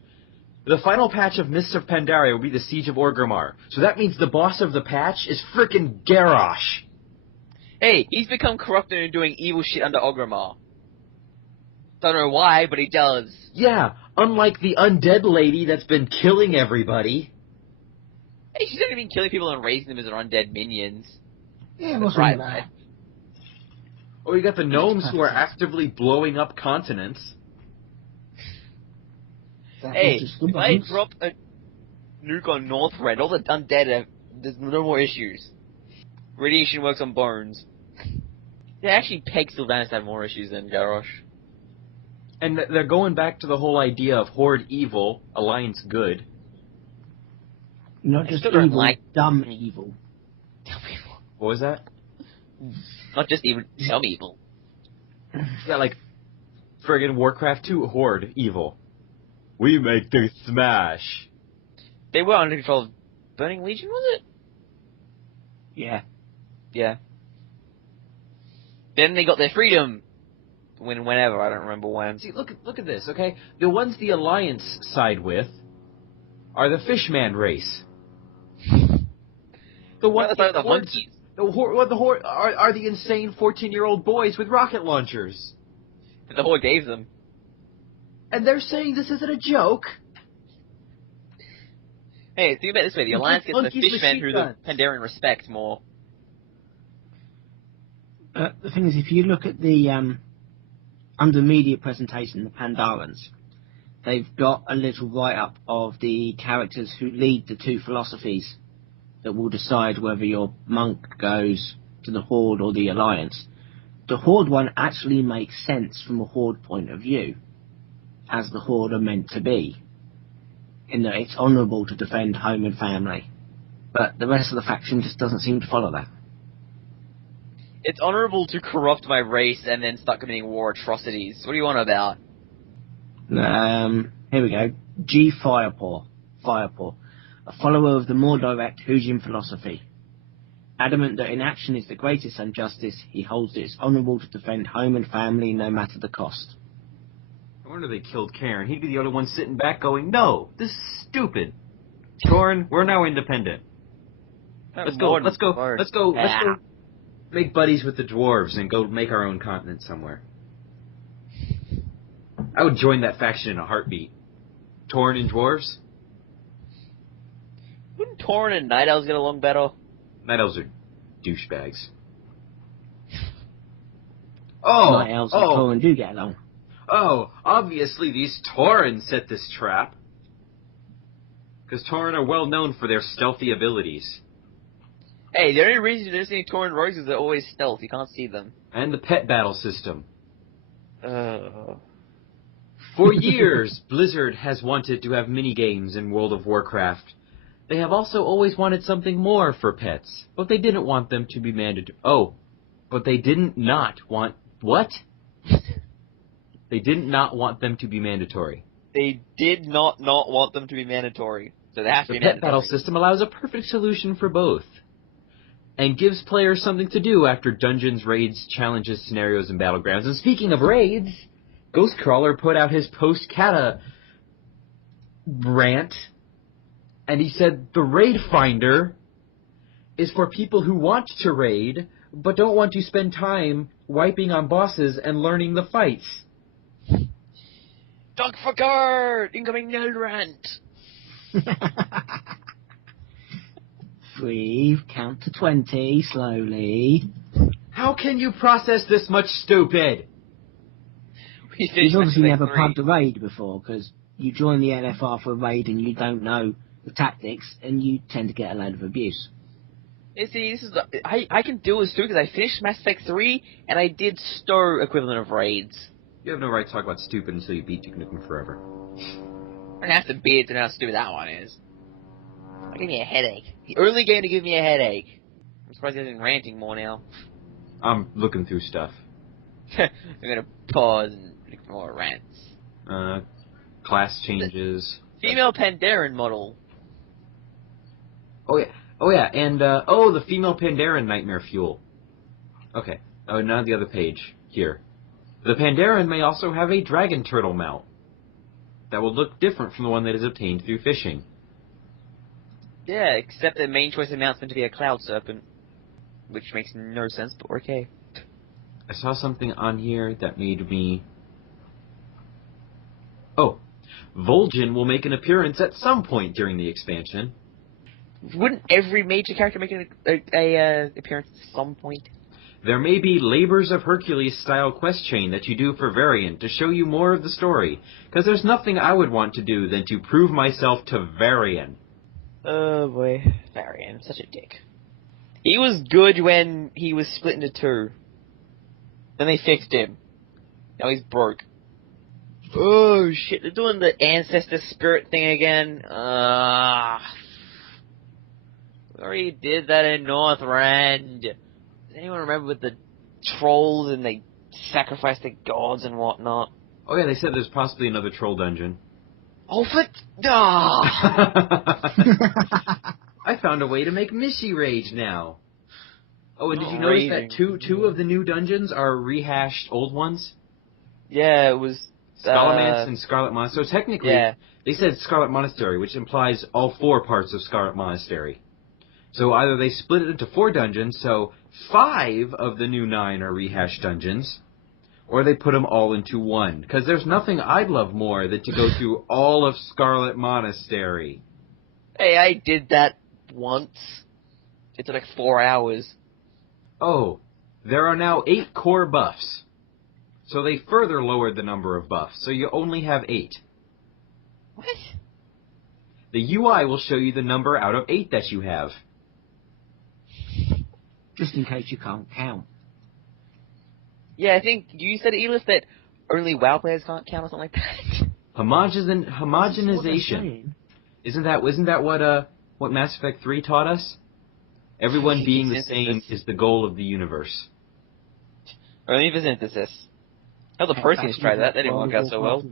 The final patch of Mists of Pandaria will be the Siege of Orgrimmar. So that means the boss of the patch is frickin' Garrosh. Hey, he's become corrupted and doing evil shit under Orgrimmar. Don't know why, but he does. Yeah, unlike the undead lady that's been killing everybody. Hey, she's not even killing people and raising them as her undead minions. Yeah, That's what's right, wrong with that? Or you got the gnomes who are actively blowing up continents. That Hey, was just the if I ones. drop a nuke on Northrend, all the undead there's no more issues. Radiation works on bones. Yeah, actually, Peg Sylvanas had more issues than Garrosh. And they're going back to the whole idea of Horde evil, Alliance good. Not I just still don't evil, like- dumb evil. Dumb evil. What was that? Not just even dumb evil. Yeah, like friggin' Warcraft 2 Horde evil. We make the smash. They were under control of Burning Legion, was it? Yeah. Yeah. Then they got their freedom. Whenever, I don't remember when. See, look at this, okay? The ones the Alliance side with are the Fishman race. The ones What about the monkeys? The Horde are the insane 14-year-old boys with rocket launchers. That the Horde gave them. And they're saying this isn't a joke. Hey, think about it this way: the You Alliance give gets the monkeys Fishmen machine who guns. the Pandaren respect more. The thing is, if you look at the under media presentation, the Pandarans, they've got a little write-up of the characters who lead the two philosophies that will decide whether your monk goes to the Horde or the Alliance. The Horde one actually makes sense from a Horde point of view, as the Horde are meant to be, in that it's honourable to defend home and family. But the rest of the faction just doesn't seem to follow that. It's honorable to corrupt my race and then start committing war atrocities. What do you want about? Here we go. G. Firepaw, a follower of the more direct Hujian philosophy. Adamant that inaction is the greatest injustice, he holds that it's honourable to defend home and family no matter the cost. No wonder they killed Cairn. He'd be the only one sitting back going, no, this is stupid. Torn, we're now independent. Let's go make buddies with the dwarves and go make our own continent somewhere. I would join that faction in a heartbeat. Torn and dwarves? Wouldn't Tauren and Night Elves get along better? Night elves are douchebags. Night elves and Tauren do get along. Oh, obviously these Tauren set this trap. Because Tauren are well known for their stealthy abilities. Hey, the only reason there's any Tauren rogues is they're always stealth. You can't see them. And the pet battle system. Uh... For years, Blizzard has wanted to have minigames in World of Warcraft. They have also always wanted something more for pets, but they didn't want them to be mandatory. Oh, but they didn't not want... What? They did not want them to be mandatory. They did not want them to be mandatory. So they have to The be pet mandatory. battle system allows a perfect solution for both, and gives players something to do after dungeons, raids, challenges, scenarios, and battlegrounds. And speaking of raids, Ghostcrawler put out his post-Kata rant, and he said the Raid Finder is for people who want to raid, but don't want to spend time wiping on bosses and learning the fights. Dog fucker! Incoming Nell rant! 3, count to 20, slowly. How can you process this much stupid? He's obviously never pubbed a raid before, because you join the LFR for a raid and you don't know the tactics, and you tend to get a load of abuse. You see, this is I can deal with Stu because I finished Mass Effect 3, and I did Sto equivalent of raids. You have no right to talk about stupid until you beat Duke Nukem Forever. I don't have to beat it to know how stupid that one is. It'll give me a headache. The only game to give me a headache. I'm surprised he isn't ranting more now. I'm looking through stuff. I'm gonna pause and look for more rants. Class changes. Female Pandaren model. Oh yeah, and the female Pandaren nightmare fuel. Okay. Oh, now the other page here. The Pandaren may also have a dragon turtle mount. that will look different from the one that is obtained through fishing. Yeah, except the main choice amount's meant to be a cloud serpent, which makes no sense, but okay. I saw something on here that made me... Oh, Vol'jin will make an appearance at some point during the expansion. Wouldn't every major character make an appearance at some point? There may be Labors of Hercules-style quest chain that you do for Varian to show you more of the story, because there's nothing I would want to do than to prove myself to Varian. Oh boy, Varian, such a dick. He was good when he was split into two. Then they fixed him. Now he's broke. Oh shit, they're doing the ancestor spirit thing again. We already did that in Northrend. Does anyone remember with the trolls and they sacrificed the gods and whatnot? Oh yeah, they said there's possibly another troll dungeon. Oh, I found a way to make Mishy rage now. Oh, and did you notice that two of the new dungeons are rehashed old ones? Yeah, it was... Scholomance and Scarlet Monastery. So technically, yeah. They said Scarlet Monastery, which implies all 4 parts of Scarlet Monastery. So either they split it into 4 dungeons, so 5 of the new 9 are rehashed dungeons, or they put them all into 1. Because there's nothing I'd love more than to go through all of Scarlet Monastery. Hey, I did that once. It took like 4 hours. Oh, there are now 8 core buffs. So they further lowered the number of buffs, so you only have 8. What? The UI will show you the number out of 8 that you have. Just in case you can't count. Yeah, I think you said, Ellif, that only WoW players can't count or something like that. Homogenization. Isn't that what Mass Effect 3 taught us? Everyone being the same is the goal of the universe. Only for synthesis. Oh, the Proteans tried that. That didn't work out so well.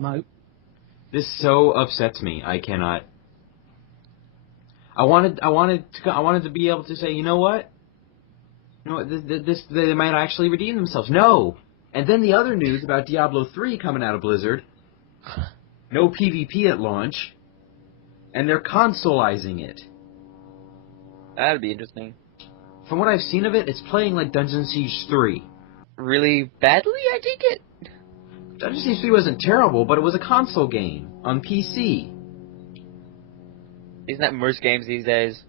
This so upsets me. I cannot. I wanted to be able to say, you know what? They might actually redeem themselves. No. And then the other news about Diablo 3 coming out of Blizzard. No PvP at launch. And they're consoleizing it. That'd be interesting. From what I've seen of it, it's playing like Dungeon Siege 3. Really badly, I take it? Dungeon Siege 3 wasn't terrible, but it was a console game on PC. Isn't that most games these days?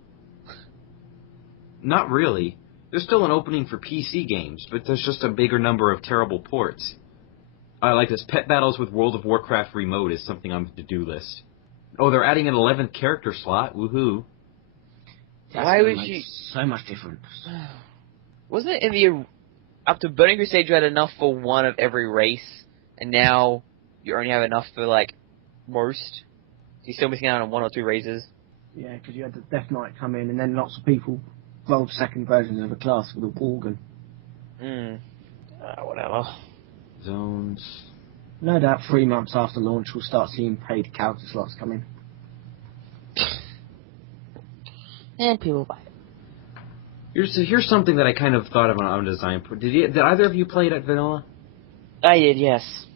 Not really. There's still an opening for PC games, but there's just a bigger number of terrible ports. I like this. Pet Battles with World of Warcraft Remote is something on the to-do list. Oh, they're adding an 11th character slot. Woohoo. Why would you... So much difference. Wasn't it in the... Up to Burning Crusade you had enough for one of every race, and now you only have enough for, like, most? You're still missing out on 1 or 2 races? Yeah, because you had the Death Knight come in, and then lots of people rolled second versions of the class with a Worgen. Whatever. Zones... No doubt 3 months after launch we'll start seeing paid character slots come in. And people buy it. Here's something that I kind of thought of on design. Did either of you play it at Vanilla? I did, yes.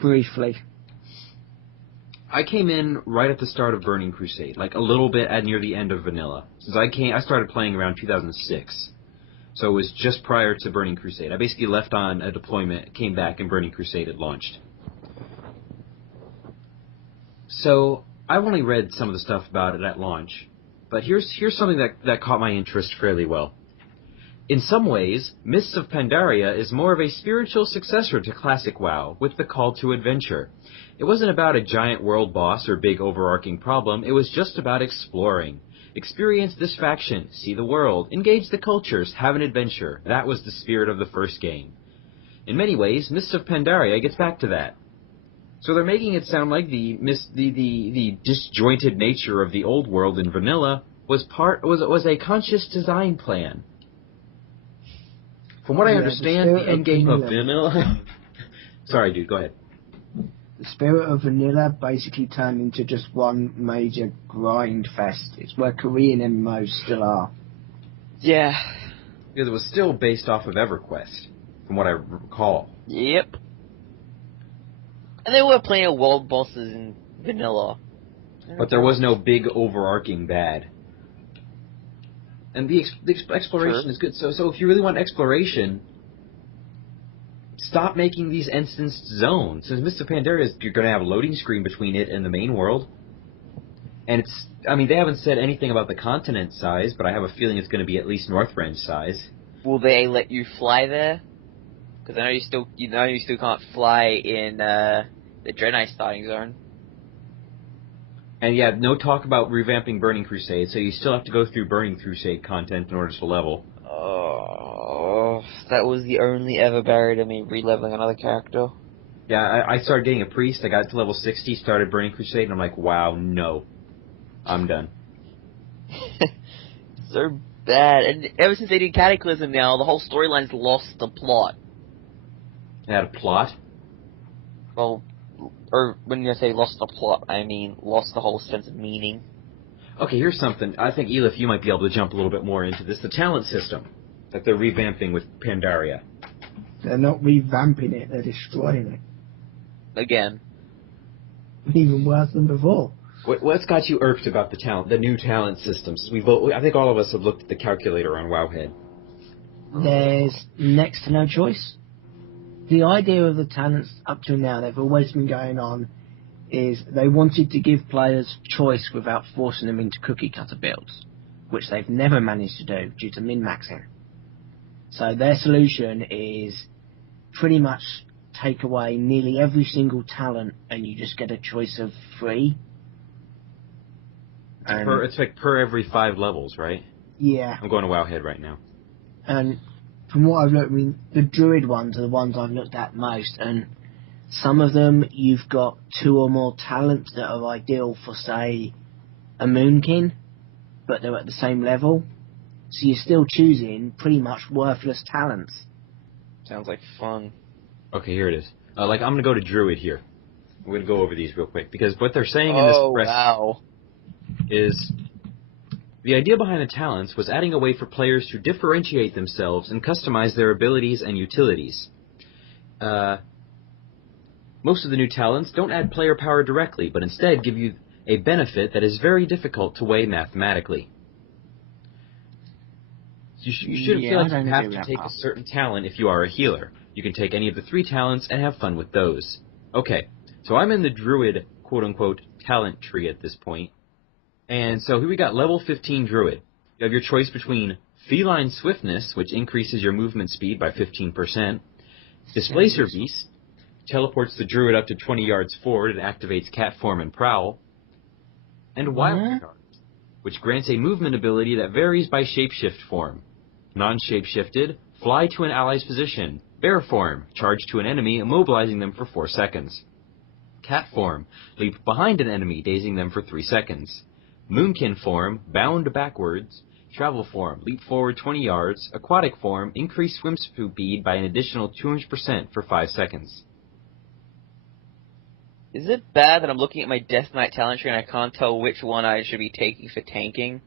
Briefly. I came in right at the start of Burning Crusade, like a little bit near the end of Vanilla. Since I started playing around 2006. So it was just prior to Burning Crusade. I basically left on a deployment, came back, and Burning Crusade had launched. So I've only read some of the stuff about it at launch. But here's something that caught my interest fairly well. In some ways, Mists of Pandaria is more of a spiritual successor to classic WoW, with the call to adventure. It wasn't about a giant world boss or big overarching problem, it was just about exploring. Experience this faction, see the world, engage the cultures, have an adventure. That was the spirit of the first game. In many ways, Mists of Pandaria gets back to that. So they're making it sound like the disjointed nature of the old world in Vanilla was a conscious design plan. From what I understand, the endgame of Vanilla... Sorry, dude, go ahead. The spirit of Vanilla basically turned into just one major grind fest. It's where Korean MMOs still are. Yeah. Because it was still based off of EverQuest, from what I recall. Yep. And there were plenty of world bosses in vanilla. But there was no big overarching bad. And the exploration is good. So if you really want exploration, stop making these instanced zones. Since Mr. Pandaria, you're going to have a loading screen between it and the main world. And they haven't said anything about the continent size, but I have a feeling it's going to be at least Northrend size. Will they let you fly there? Because I know you still can't fly in the Dreadnought starting zone. And yeah, no talk about revamping Burning Crusade, so you still have to go through Burning Crusade content in order to level. Oh, that was the only ever barrier to me re-leveling another character. Yeah, I started getting a priest, I got to level 60, started Burning Crusade, and I'm like, wow, no. I'm done. So bad. And ever since they did Cataclysm now, the whole storyline's lost the plot. It had a plot? Well, or when you say lost the plot, I mean lost the whole sense of meaning. Okay, here's something. I think, Ellif, you might be able to jump a little bit more into this. The talent system that they're revamping with Pandaria. They're not revamping it, they're destroying it. Again. Even worse than before. What's got you irked about the new talent systems? I think all of us have looked at the calculator on Wowhead. There's next to no choice. The idea of the talents up to now, they've always been going on, is they wanted to give players choice without forcing them into cookie cutter builds, which they've never managed to do due to min-maxing. So their solution is pretty much take away nearly every single talent and you just get a choice of 3. It's like per every 5 levels, right? Yeah. I'm going to Wowhead right now. And from what I've looked, I mean, the druid ones are the ones I've looked at most, and some of them you've got 2 or more talents that are ideal for, say, a moonkin, but they're at the same level. So you're still choosing pretty much worthless talents. Sounds like fun. Okay, here it is. I'm going to go to druid here. I'm going to go over these real quick, because what they're saying in this press is the idea behind the talents was adding a way for players to differentiate themselves and customize their abilities and utilities. Most of the new talents don't add player power directly, but instead give you a benefit that is very difficult to weigh mathematically. You shouldn't feel like you have to take a certain talent if you are a healer. You can take any of the 3 talents and have fun with those. Okay, so I'm in the druid, quote-unquote, talent tree at this point. And so here we got level 15 druid. You have your choice between feline swiftness, which increases your movement speed by 15%, displacer beast, teleports the druid up to 20 yards forward and activates cat form and prowl, and wild card, which grants a movement ability that varies by shapeshift form. Non-shapeshifted, fly to an ally's position. Bear form, charge to an enemy, immobilizing them for 4 seconds. Cat form, leap behind an enemy, dazing them for 3 seconds. Moonkin form, bound backwards. Travel form, leap forward 20 yards. Aquatic form, increase swim speed by an additional 200% for 5 seconds. Is it bad that I'm looking at my Death Knight talent tree and I can't tell which one I should be taking for tanking?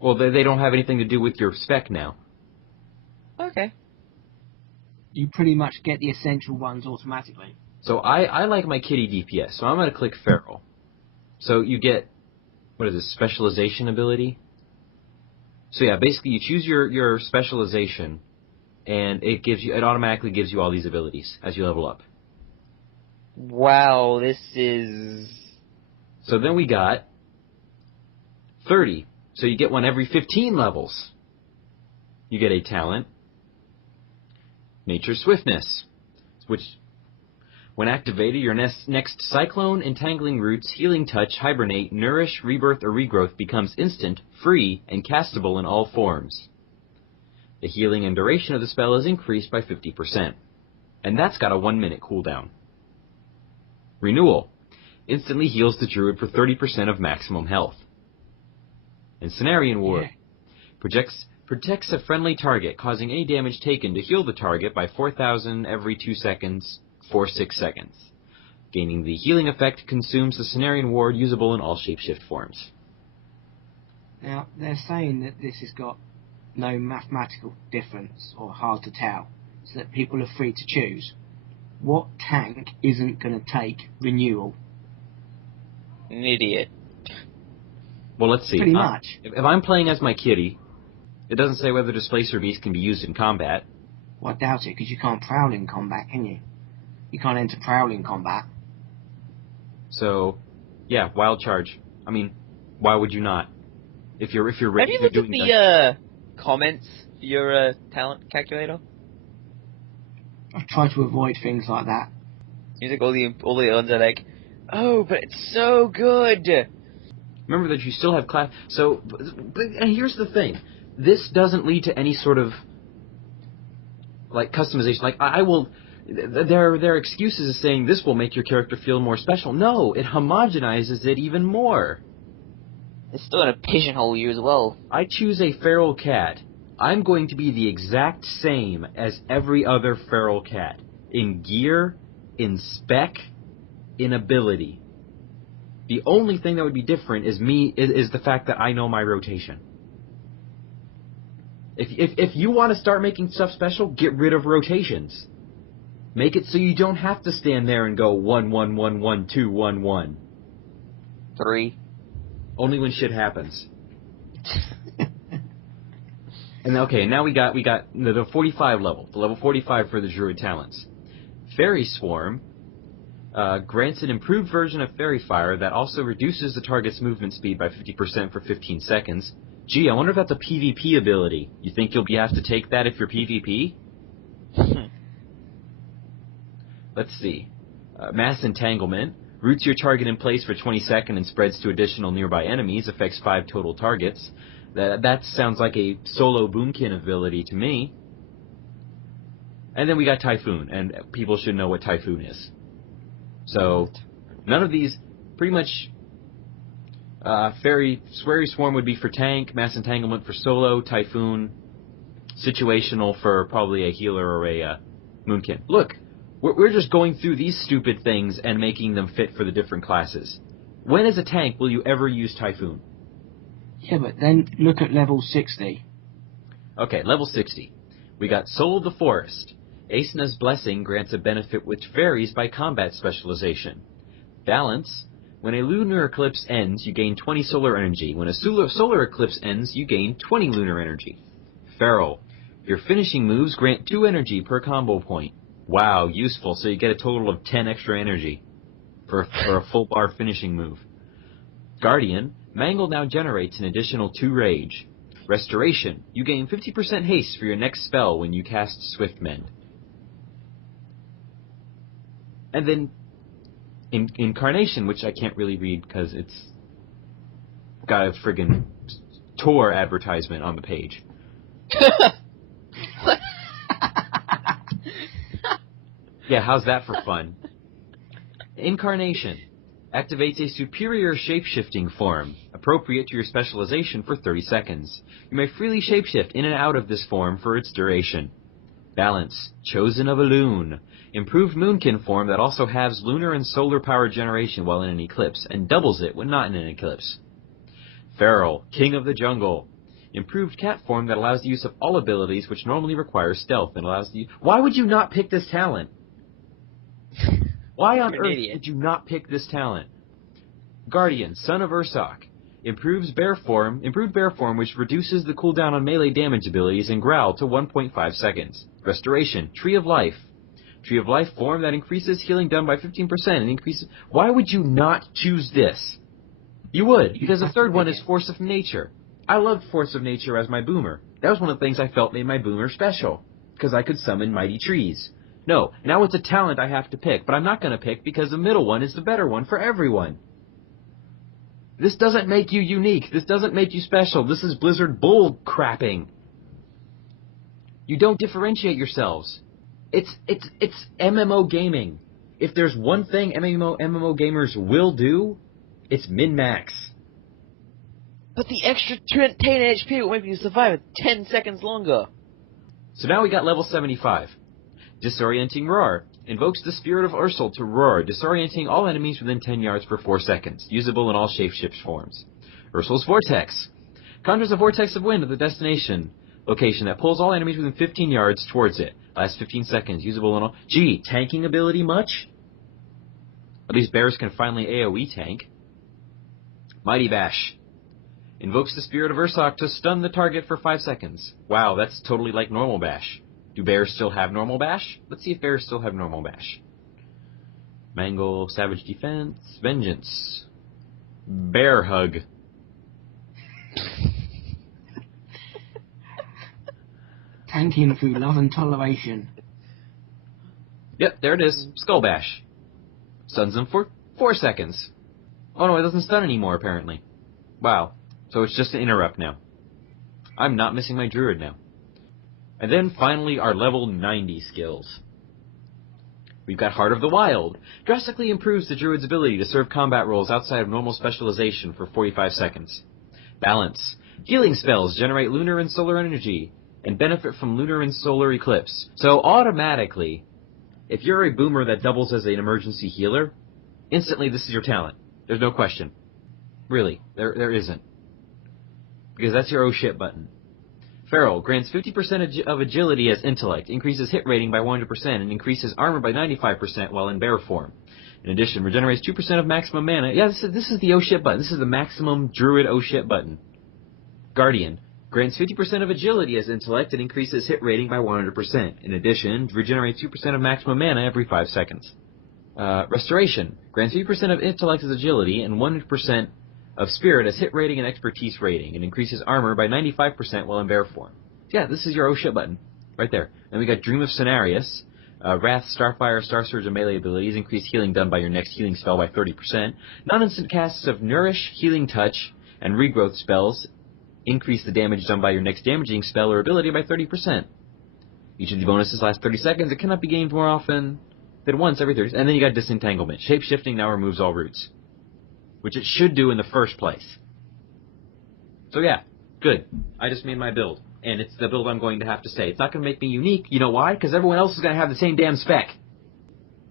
Well, they don't have anything to do with your spec now. Okay. You pretty much get the essential ones automatically. So I like my kitty DPS, so I'm going to click Feral. So you get, what is this, specialization ability? So yeah, basically you choose your specialization, and it automatically gives you all these abilities as you level up. Wow, this is... So then we got 30. So you get one every 15 levels. You get a talent, Nature Swiftness, which, when activated, your next Cyclone, Entangling Roots, Healing Touch, Hibernate, Nourish, Rebirth, or Regrowth becomes instant, free, and castable in all forms. The healing and duration of the spell is increased by 50%, and that's got a 1-minute cooldown. Renewal instantly heals the druid for 30% of maximum health. And Cenarian Ward protects a friendly target, causing any damage taken to heal the target by 4,000 every 2 seconds for 6 seconds. Gaining the healing effect consumes the Cenarian Ward, usable in all shapeshift forms. Now, they're saying that this has got no mathematical difference or hard to tell, so that people are free to choose. What tank isn't going to take renewal? An idiot. Well, let's see. Pretty much. If I'm playing as my kitty, it doesn't say whether Displacer Beast can be used in combat. Well, I doubt it, because you can't prowl in combat, can you? You can't enter prowl in combat. So, yeah, Wild Charge. I mean, why would you not? If you're Have you ready to looked do at the comments for your talent calculator? I've tried to avoid things like that. Seems like all the ones are like, oh, but it's so good. Remember that you still have class. So, and here's the thing: this doesn't lead to any sort of like customization. Like I will, their excuses is saying this will make your character feel more special. No, it homogenizes it even more. It's still gonna pigeonhole you as well. I choose a feral cat. I'm going to be the exact same as every other feral cat in gear, in spec, in ability. The only thing that would be different is the fact that I know my rotation. If you want to start making stuff special, get rid of rotations. Make it so you don't have to stand there and go 1 1 1 1 2 1 1. 3. Only when shit happens. And okay, now we got the 45 level, the level 45 for the Druid talents. Fairy Swarm grants an improved version of Fairy Fire that also reduces the target's movement speed by 50% for 15 seconds. Gee, I wonder if that's a PvP ability. You think you'll have to take that if you're PvP? Let's see. Mass Entanglement. Roots your target in place for 20 seconds and spreads to additional nearby enemies. Affects 5 total targets. That sounds like a solo Boomkin ability to me. And then we got Typhoon, and people should know what Typhoon is. So, none of these, pretty much, Fairy Swarm would be for tank, Mass Entanglement for solo, Typhoon, situational for probably a healer or a Moonkin. Look, we're just going through these stupid things and making them fit for the different classes. When as a tank will you ever use Typhoon? Yeah, but then look at level 60. Okay, level 60. We got Soul of the Forest. Asena's Blessing grants a benefit which varies by combat specialization. Balance. When a lunar eclipse ends, you gain 20 solar energy. When a solar eclipse ends, you gain 20 lunar energy. Feral. Your finishing moves grant 2 energy per combo point. Wow, useful, so you get a total of 10 extra energy for a full bar finishing move. Guardian. Mangle now generates an additional 2 rage. Restoration. You gain 50% haste for your next spell when you cast Swift Mend. And then Incarnation, which I can't really read because it's got a friggin' tour advertisement on the page. Yeah, how's that for fun? Incarnation. Activates a superior shape-shifting form, appropriate to your specialization for 30 seconds. You may freely shapeshift in and out of this form for its duration. Balance. Chosen of a Loon. Improved Moonkin form that also halves lunar and solar power generation while in an eclipse, and doubles it when not in an eclipse. Feral. King of the Jungle. Improved cat form that allows the use of all abilities which normally require stealth and allows the... Why would you not pick this talent? Why on earth did you not pick this talent? Guardian, Son of Ursoc. Improved bear form which reduces the cooldown on melee damage abilities and growl to 1.5 seconds. Restoration, Tree of Life. Tree of Life form that increases healing done by 15% and increases... Why would you not choose this? You would, because the third one is Force of Nature. I loved Force of Nature as my boomer. That was one of the things I felt made my boomer special, because I could summon mighty trees. No, now it's a talent I have to pick, but I'm not going to pick because the middle one is the better one for everyone. This doesn't make you unique. This doesn't make you special. This is Blizzard bull crapping. You don't differentiate yourselves. It's MMO gaming. If there's one thing MMO gamers will do, it's min-max. But the extra 10 HP will make you survive 10 seconds longer. So now we got level 75. Disorienting Roar. Invokes the Spirit of Ursel to roar, disorienting all enemies within 10 yards for 4 seconds. Usable in all shapeshift forms. Ursel's Vortex. Conjures a vortex of wind at the destination location that pulls all enemies within 15 yards towards it. Lasts 15 seconds. Usable in all... Gee, tanking ability much? At least bears can finally AoE tank. Mighty Bash. Invokes the spirit of Ursoc to stun the target for 5 seconds. Wow, that's totally like normal Bash. Do bears still have normal Bash? Let's see if bears still have normal Bash. Mangle, Savage Defense, Vengeance. Bear Hug. Tanking through love and toleration. Yep, there it is. Skull Bash. Stuns them for 4 seconds. Oh no, it doesn't stun anymore, apparently. Wow. So it's just an interrupt now. I'm not missing my druid now. And then finally our level 90 skills. We've got Heart of the Wild. Drastically improves the druid's ability to serve combat roles outside of normal specialization for 45 seconds. Balance. Healing spells generate lunar and solar energy and benefit from lunar and solar eclipse. So automatically, if you're a boomer that doubles as an emergency healer, instantly this is your talent. There's no question. Really, there isn't. Because that's your oh shit button. Feral grants 50% of agility as intellect, increases hit rating by 100%, and increases armor by 95% while in bear form. In addition, regenerates 2% of maximum mana. Yeah, this is the oh shit button. This is the maximum druid oh shit button. Guardian grants 50% of agility as intellect and increases hit rating by 100%. In addition, regenerates 2% of maximum mana every 5 seconds. Restoration grants 50% of intellect as agility and 100% of spirit as hit rating and expertise rating, and increases armor by 95% while in bear form. Yeah, this is your oh shit button. Right there. Then we got Dream of Cenarius. Wrath, Starfire, Star Surge, and melee abilities increase healing done by your next healing spell by 30%. Non-instant casts of Nourish, Healing Touch, and Regrowth spells increase the damage done by your next damaging spell or ability by 30%. Each of the bonuses lasts 30 seconds. It cannot be gained more often than once every 30. And then you got Disentanglement. Shape-shifting now removes all roots, which it should do in the first place. So yeah, good. I just made my build, and it's the build I'm going to have to stay. It's not going to make me unique. You know why? Because everyone else is going to have the same damn spec.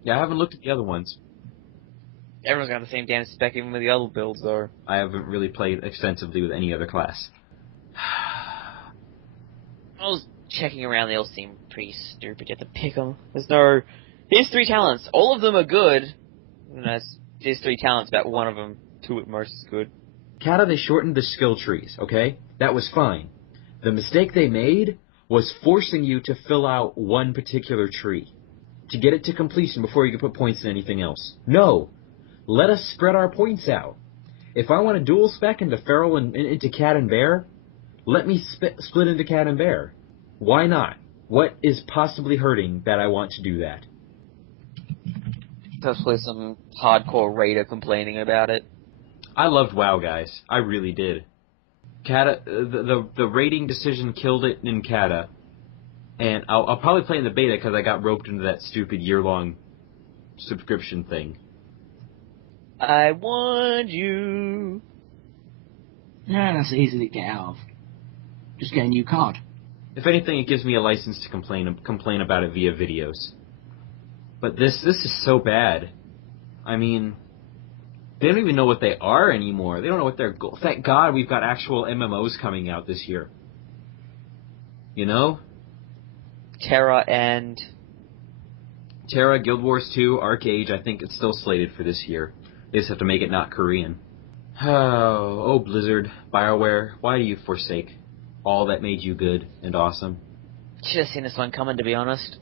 Yeah, I haven't looked at the other ones. Everyone's got the same damn spec even with the other builds, though. I haven't really played extensively with any other class. I was checking around, they all seem pretty stupid. You have to pick them. There's no... Here's 3 talents. All of them are good. And there's 3 talents, about one of them, 2 at most is good. Kata, they shortened the skill trees, okay? That was fine. The mistake they made was forcing you to fill out one particular tree to get it to completion before you could put points in anything else. No! Let us spread our points out. If I want to dual spec into Feral and into Cat and Bear, let me split into Cat and Bear. Why not? What is possibly hurting that I want to do that? There's probably some hardcore raider complaining about it. I loved WoW, guys. I really did. Kata, the rating decision killed it in Kata, and I'll probably play in the beta because I got roped into that stupid year-long subscription thing. I want you. Yeah, that's easy to get out of. Just get a new card. If anything, it gives me a license to complain about it via videos. But this is so bad. I mean, they don't even know what they are anymore. They don't know what their goal. Thank God we've got actual MMOs coming out this year. You know? TERA, Guild Wars 2, Arcade. I think it's still slated for this year. They just have to make it not Korean. Oh, Blizzard, BioWare, why do you forsake all that made you good and awesome? Should have seen this one coming, to be honest.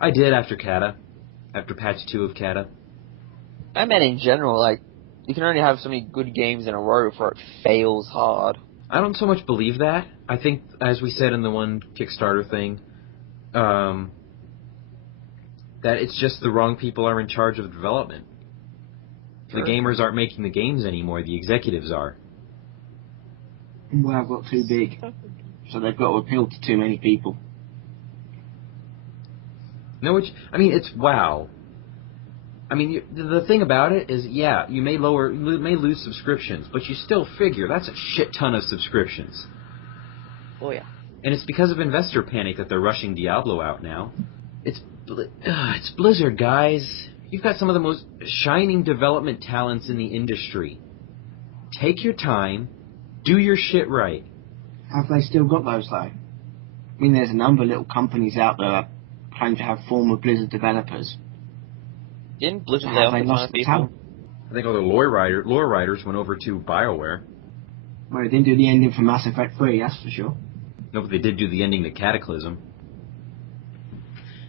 I did after Kata. After patch 2 of Kata. I meant in general, like, you can only have so many good games in a row before it fails hard. I don't so much believe that. I think, as we said in the one Kickstarter thing, that it's just the wrong people are in charge of the development. Sure. The gamers aren't making the games anymore, the executives are. WoW got too big, so they've got to appeal to too many people. No, it's WoW. I mean, the thing about it is, yeah, you may lose subscriptions, but you still figure that's a shit ton of subscriptions. Oh yeah. And it's because of investor panic that they're rushing Diablo out now. It's Blizzard, guys. You've got some of the most shining development talents in the industry. Take your time, do your shit right. Have they still got those, though? I mean, there's a number of little companies out there that claim to have former Blizzard developers. Didn't Blizzard So lay have off they a ton lost of the people? talent? I think all the lore writers went over to BioWare. Well, they didn't do the ending for Mass Effect 3, that's for sure. No, but they did do the ending to Cataclysm.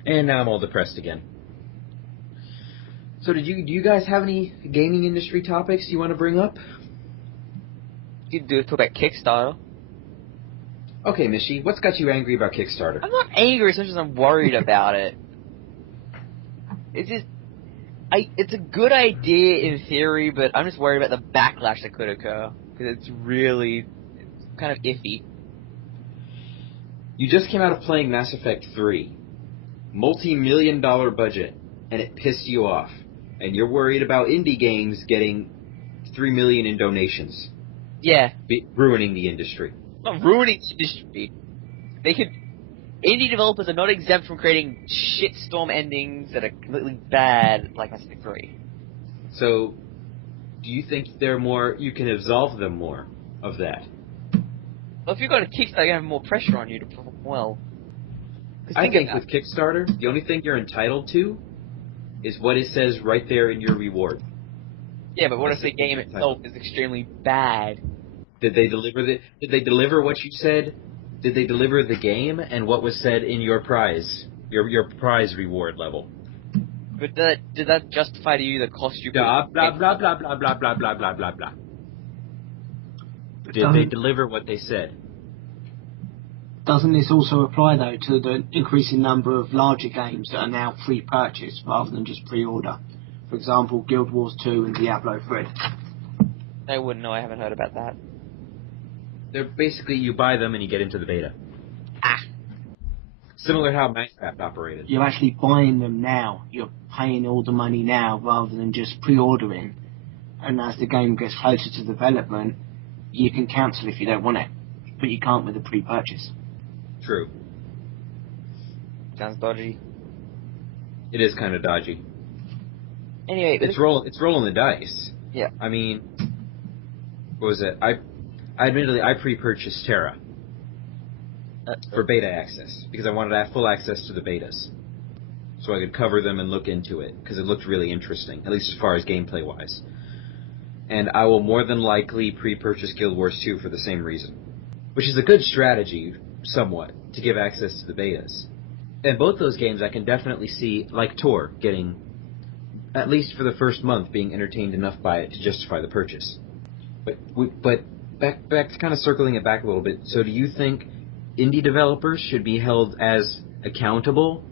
And now I'm all depressed again. So do you guys have any gaming industry topics you want to bring up? You do talk about Kickstarter. Okay, Mishy, what's got you angry about Kickstarter? I'm not angry as much as I'm worried about it. It's just, it's a good idea in theory, but I'm just worried about the backlash that could occur. Because it's kind of iffy. You just came out of playing Mass Effect 3. Multi-million-dollar budget, and it pissed you off. And you're worried about indie games getting $3 million in donations. Yeah. Ruining the industry. Not ruining the industry. Indie developers are not exempt from creating shitstorm endings that are completely bad, like Mass Effect 3. So, do you think you can absolve them more of that? Well, if you've got a Kickstarter, you have more pressure on you to perform well. I think with Kickstarter, the only thing you're entitled to is what it says right there in your reward. Yeah, but what if the game itself is extremely bad? Did they deliver what you said? Did they deliver the game and what was said in your prize? Your prize reward level? But did that justify to you the cost you blah blah blah blah blah blah blah blah blah blah blah. Did they deliver what they said? Doesn't this also apply, though, to the increasing number of larger games that are now pre-purchase rather than just pre-order? For example, Guild Wars 2 and Diablo 3. I wouldn't know. I haven't heard about that. They're basically, you buy them and you get into the beta. Similar to how Minecraft operated. You're actually buying them now. You're paying all the money now rather than just pre-ordering. And as the game gets closer to development, you can cancel if you don't want it. But you can't with a pre-purchase. True. Sounds dodgy. It is kind of dodgy. Anyway, it's rolling the dice. Yeah. I mean, what was it? I admittedly pre-purchased TERA for beta access because I wanted to have full access to the betas, so I could cover them and look into it because it looked really interesting, at least as far as gameplay wise. And I will more than likely pre-purchase Guild Wars 2 for the same reason, which is a good strategy, somewhat, to give access to the betas. And both those games I can definitely see, like Tor, getting, at least for the first month, being entertained enough by it to justify the purchase. But back to kind of circling it back a little bit, so do you think indie developers should be held as accountable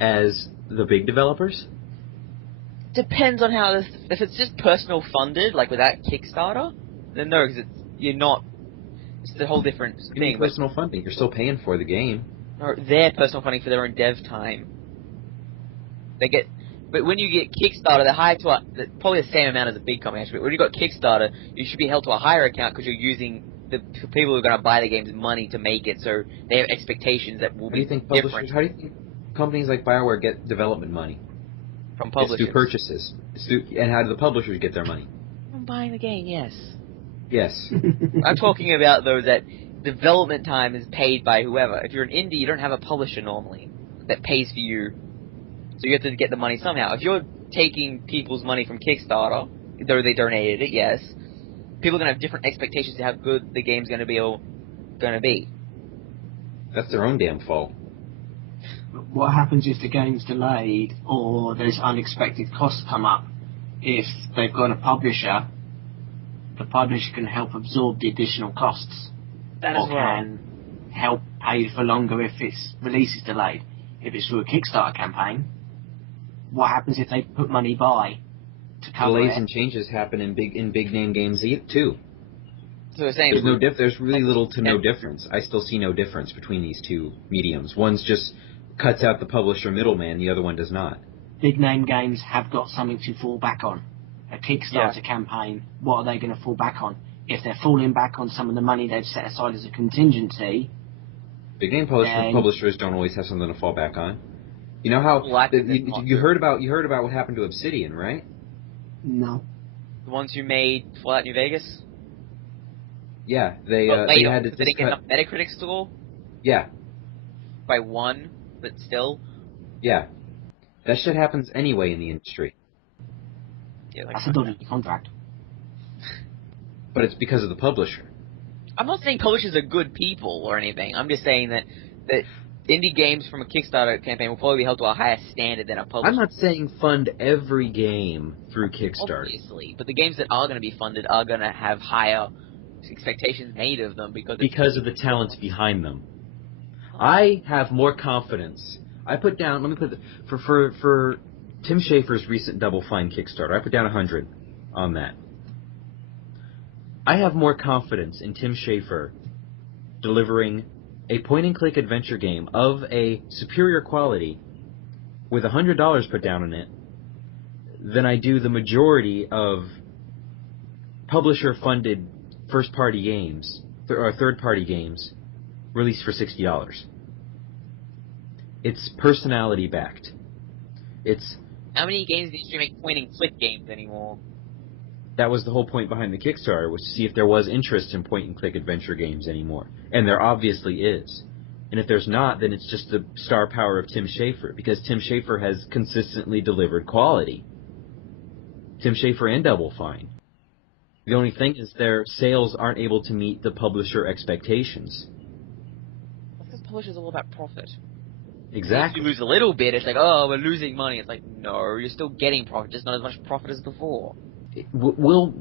as the big developers? Depends on how if it's just personal funded, like without Kickstarter, then no, because it's the whole different thing. Personal funding, you're still paying for the game. Or their personal funding for their own dev time. But when you get Kickstarter, they're higher to probably the same amount as a big company actually. But when you got Kickstarter, you should be held to a higher account because you're using the people who are going to buy the game's money to make it, so they have expectations that will be different. How do you think companies like BioWare get development money? From publishers. It's through purchases. And how do the publishers get their money? From buying the game, yes. Yes. I'm talking about, though, that development time is paid by whoever. If you're an indie, you don't have a publisher normally that pays for you. So you have to get the money somehow. If you're taking people's money from Kickstarter, though they donated it, yes, people are going to have different expectations to how good the game's going to be. That's their own damn fault. What happens if the game's delayed or there's unexpected costs come up? If they've got a publisher, the publisher can help absorb the additional costs. Can help pay for longer if its release is delayed. If it's through a Kickstarter campaign, what happens if they put money by to cover Delays it? and changes happen in big name games too. So we're saying There's really little to no difference. I still see no difference between these two mediums. One's just cuts out the publisher middleman, the other one does not. Big name games have got something to fall back on. A Kickstarter campaign, what are they going to fall back on? If they're falling back on some of the money they've set aside as a contingency, big name publishers don't always have something to fall back on. You know how you heard about what happened to Obsidian, right? No. The ones who made Fallout New Vegas? Yeah, they had to Did they get enough Metacritic score? Yeah. By one, but still? Yeah. That shit happens anyway in the industry. Yeah, like That's a dodgy contract. But it's because of the publisher. I'm not saying publishers are good people or anything. I'm just saying that indie games from a Kickstarter campaign will probably be held to a higher standard than a publisher. I'm not saying fund every game through Kickstarter. Obviously, but the games that are going to be funded are going to have higher expectations made of them because of the talent behind them. I have more confidence. I put down. Let me put for Tim Schafer's recent Double Fine Kickstarter. I put down 100 on that. I have more confidence in Tim Schafer delivering a point-and-click adventure game of a superior quality with $100 put down in it than I do the majority of publisher-funded first-party games or third-party games released for $60. It's personality-backed. How many games in the industry make point-and-click games anymore? That was the whole point behind the Kickstarter, was to see if there was interest in point-and-click adventure games anymore. And there obviously is. And if there's not, then it's just the star power of Tim Schafer, because Tim Schafer has consistently delivered quality. Tim Schafer and Double Fine. The only thing is their sales aren't able to meet the publisher expectations. That's because publishers are all about profit. Exactly. If you lose a little bit, it's like, oh, we're losing money. It's like, no, you're still getting profit, just not as much profit as before. Will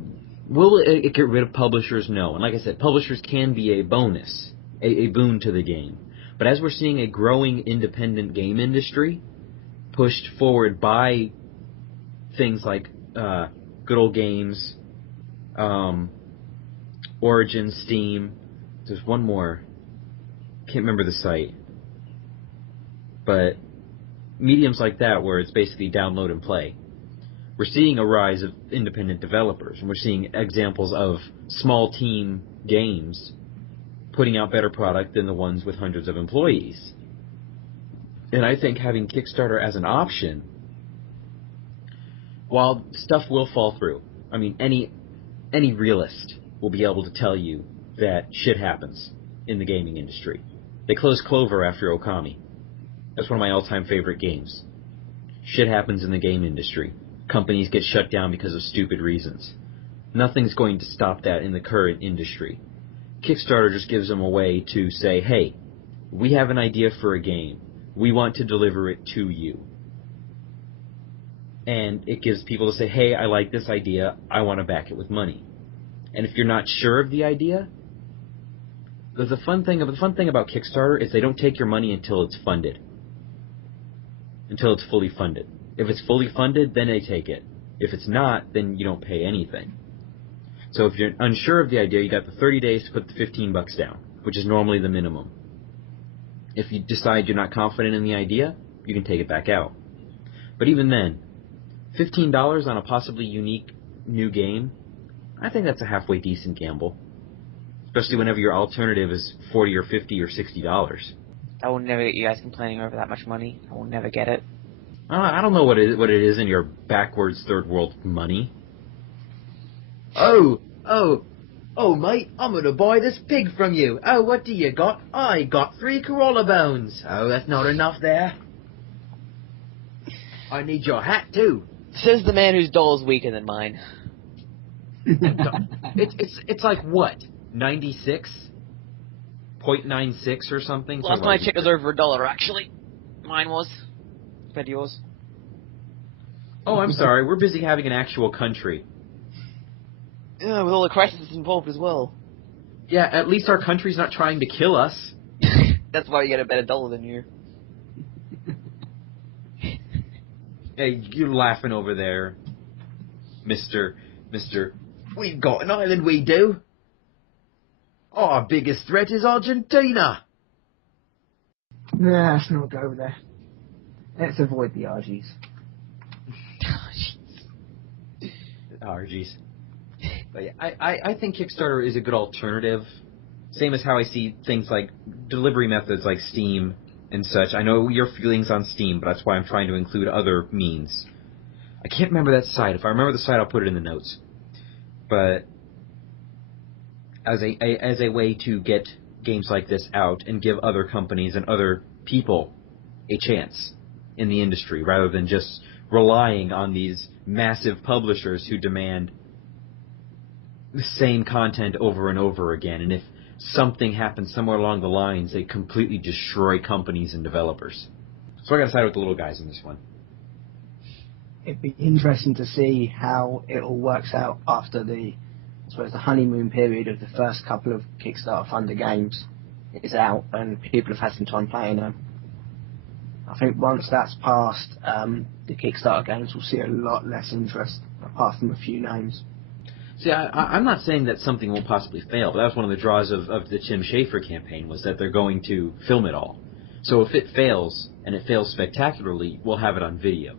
it get rid of publishers? No. And like I said, publishers can be a bonus, a boon to the game. But as we're seeing a growing independent game industry pushed forward by things like Good Old Games, Origin, Steam, there's one more, can't remember the site, but mediums like that where it's basically download and play. We're seeing a rise of independent developers, and we're seeing examples of small team games putting out better product than the ones with hundreds of employees. And I think having Kickstarter as an option, while stuff will fall through, I mean, any realist will be able to tell you that shit happens in the gaming industry. They closed Clover after Okami. That's one of my all-time favorite games. Shit happens in the game industry. Companies get shut down because of stupid reasons. Nothing's going to stop that in the current industry. Kickstarter just gives them a way to say, hey, we have an idea for a game. We want to deliver it to you. And it gives people to say, hey, I like this idea. I want to back it with money. And if you're not sure of the idea, the fun thing about Kickstarter is they don't take your money until it's funded. Until it's fully funded. If it's fully funded, then they take it. If it's not, then you don't pay anything. So if you're unsure of the idea, you got the 30 days to put the $15 down, which is normally the minimum. If you decide you're not confident in the idea, you can take it back out. But even then, $15 on a possibly unique new game, I think that's a halfway decent gamble. Especially whenever your alternative is $40 or $50 or $60. I will never get you guys complaining over that much money. I will never get it. I don't know what it is in your backwards third world money. Oh, mate, I'm gonna buy this pig from you. Oh, what do you got? I got 3 Corolla bones. Oh, that's not enough there. I need your hat too. Says the man whose dollar's weaker than mine. It's like what? 96.96 or something. Last time I checked, it was over $1 actually. Mine was. Compared to yours. Oh, I'm sorry. We're busy having an actual country. Yeah, with all the crises involved as well. Yeah, at least our country's not trying to kill us. That's why you get a better dollar than you. Hey, you're laughing over there, Mister. We've got an island, we do. Our biggest threat is Argentina. Nah, let's not go there. Let's avoid the RGs. RGs. But yeah, I think Kickstarter is a good alternative. Same as how I see things like delivery methods like Steam and such. I know your feelings on Steam, but that's why I'm trying to include other means. I can't remember that site. If I remember the site, I'll put it in the notes. But as a way to get games like this out and give other companies and other people a chance in the industry, rather than just relying on these massive publishers who demand the same content over and over again. And if something happens somewhere along the lines, they completely destroy companies and developers. So I got to side with the little guys in this one. It'd be interesting to see how it all works out after the honeymoon period of the first couple of Kickstarter funded games is out and people have had some time playing them. I think once that's passed, the Kickstarter games will see a lot less interest, apart from a few names. See, I'm not saying that something won't possibly fail, but that was one of the draws of the Tim Schafer campaign, was that they're going to film it all. So if it fails, and it fails spectacularly, we'll have it on video.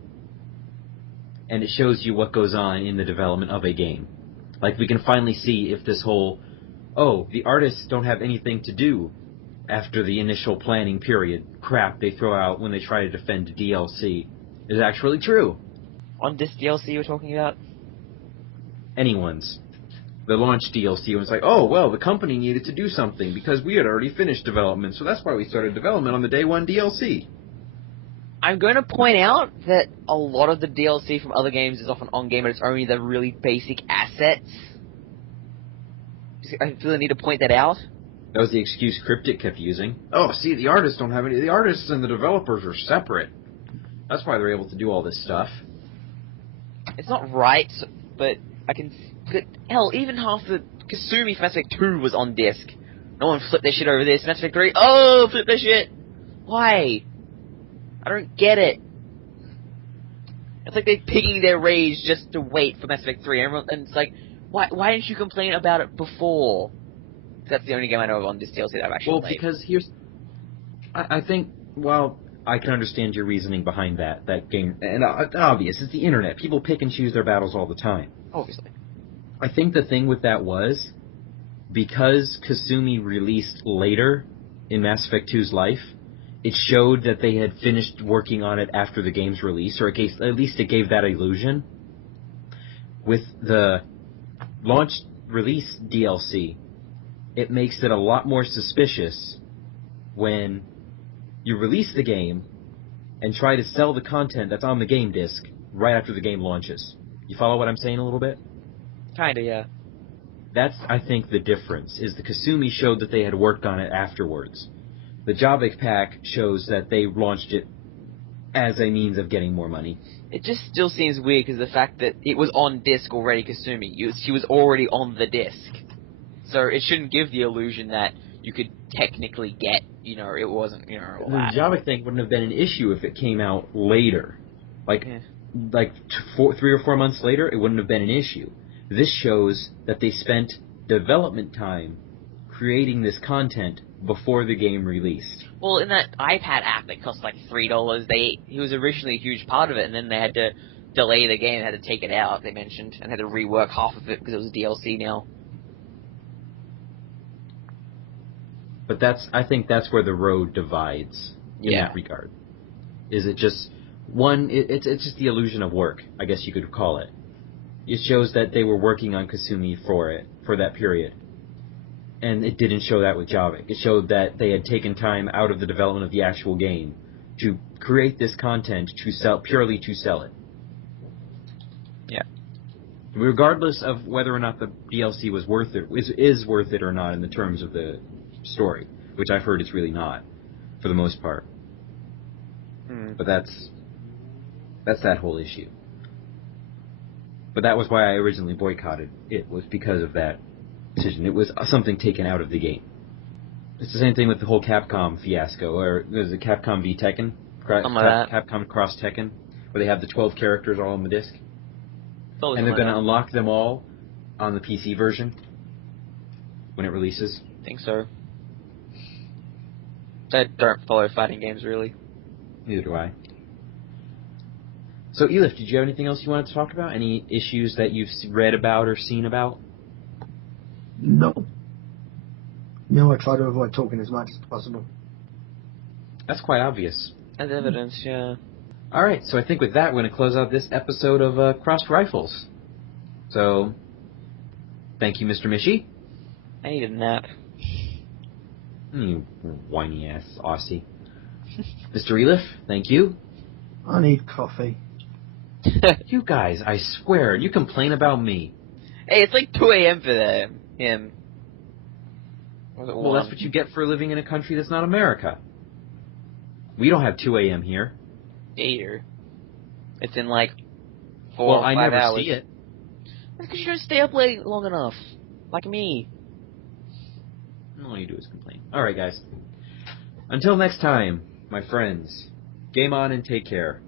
And it shows you what goes on in the development of a game. Like, we can finally see if this whole, the artists don't have anything to do after the initial planning period crap they throw out when they try to defend DLC is actually true. On this DLC you were talking about? Anyone's. The launch DLC was like, the company needed to do something because we had already finished development, so that's why we started development on the day one DLC. I'm going to point out that a lot of the DLC from other games is often on-game, and it's only the really basic assets. I feel the need to point that out. That was the excuse Cryptic kept using. See, the artists don't have any. The artists and the developers are separate. That's why they're able to do all this stuff. It's not right, but I can... Hell, even half the Kasumi for Mass Effect 2 was on disc. No one flipped their shit over this. Mass Effect 3, flip their shit! Why? I don't get it. It's like they're picking their rage just to wait for Mass Effect 3. And it's like, why didn't you complain about it before? That's the only game I know of on this DLC that I've actually played. Because I think, I can understand your reasoning behind that game. And obvious, it's the internet. People pick and choose their battles all the time. Obviously. I think the thing with that was, because Kasumi released later in Mass Effect 2's life, it showed that they had finished working on it after the game's release, or at least it gave that illusion. With the launch release DLC, it makes it a lot more suspicious when you release the game and try to sell the content that's on the game disc right after the game launches. You follow what I'm saying a little bit? Kinda, yeah. That's, I think, the difference, is the Kasumi showed that they had worked on it afterwards. The Javik pack shows that they launched it as a means of getting more money. It just still seems weird because the fact that it was on disc already, Kasumi. She was already on the disc. So it shouldn't give the illusion that you could technically get, it wasn't, all that. The Javik thing wouldn't have been an issue if it came out later. Like 3 or 4 months later, it wouldn't have been an issue. This shows that they spent development time creating this content before the game released. Well, in that iPad app that cost like $3, he was originally a huge part of it, and then they had to delay the game, had to take it out, they mentioned, and had to rework half of it because it was DLC now. But I think that's where the road divides in that regard. Is it just it's just the illusion of work, I guess you could call it. It shows that they were working on Kasumi for that period. And it didn't show that with Javik. It showed that they had taken time out of the development of the actual game to create this content purely to sell it. Yeah. Regardless of whether or not the DLC was worth it, is worth it or not in the terms of the story, which I've heard it's really not, for the most part. But that's that whole issue. But that was why I originally boycotted it, was because of that decision. It was something taken out of the game. It's the same thing with the whole Capcom fiasco, or there's a Capcom v Tekken, Capcom Cross Tekken, where they have the 12 characters all on the disc. And they're going to unlock them all on the PC version when it releases. I think so. I don't follow fighting games, really. Neither do I. So, Ellif, did you have anything else you wanted to talk about? Any issues that you've read about or seen about? No. No, I try to avoid talking as much as possible. That's quite obvious. As evidence, yeah. Alright, so I think with that, we're going to close out this episode of Crossed Rifles. So, thank you, Mr. Mishy. I need a nap. You whiny-ass Aussie. Mr. Ellif, thank you. I need coffee. You guys, I swear, you complain about me. Hey, it's like 2 a.m. for him. Well, that's what you get for living in a country that's not America. We don't have 2 a.m. here. Here. It's in like 4 Well, or 5 I never hours. see it. That's because you don't stay up late long enough. Like me. All you do is complain. Alright, guys. Until next time, my friends, game on and take care.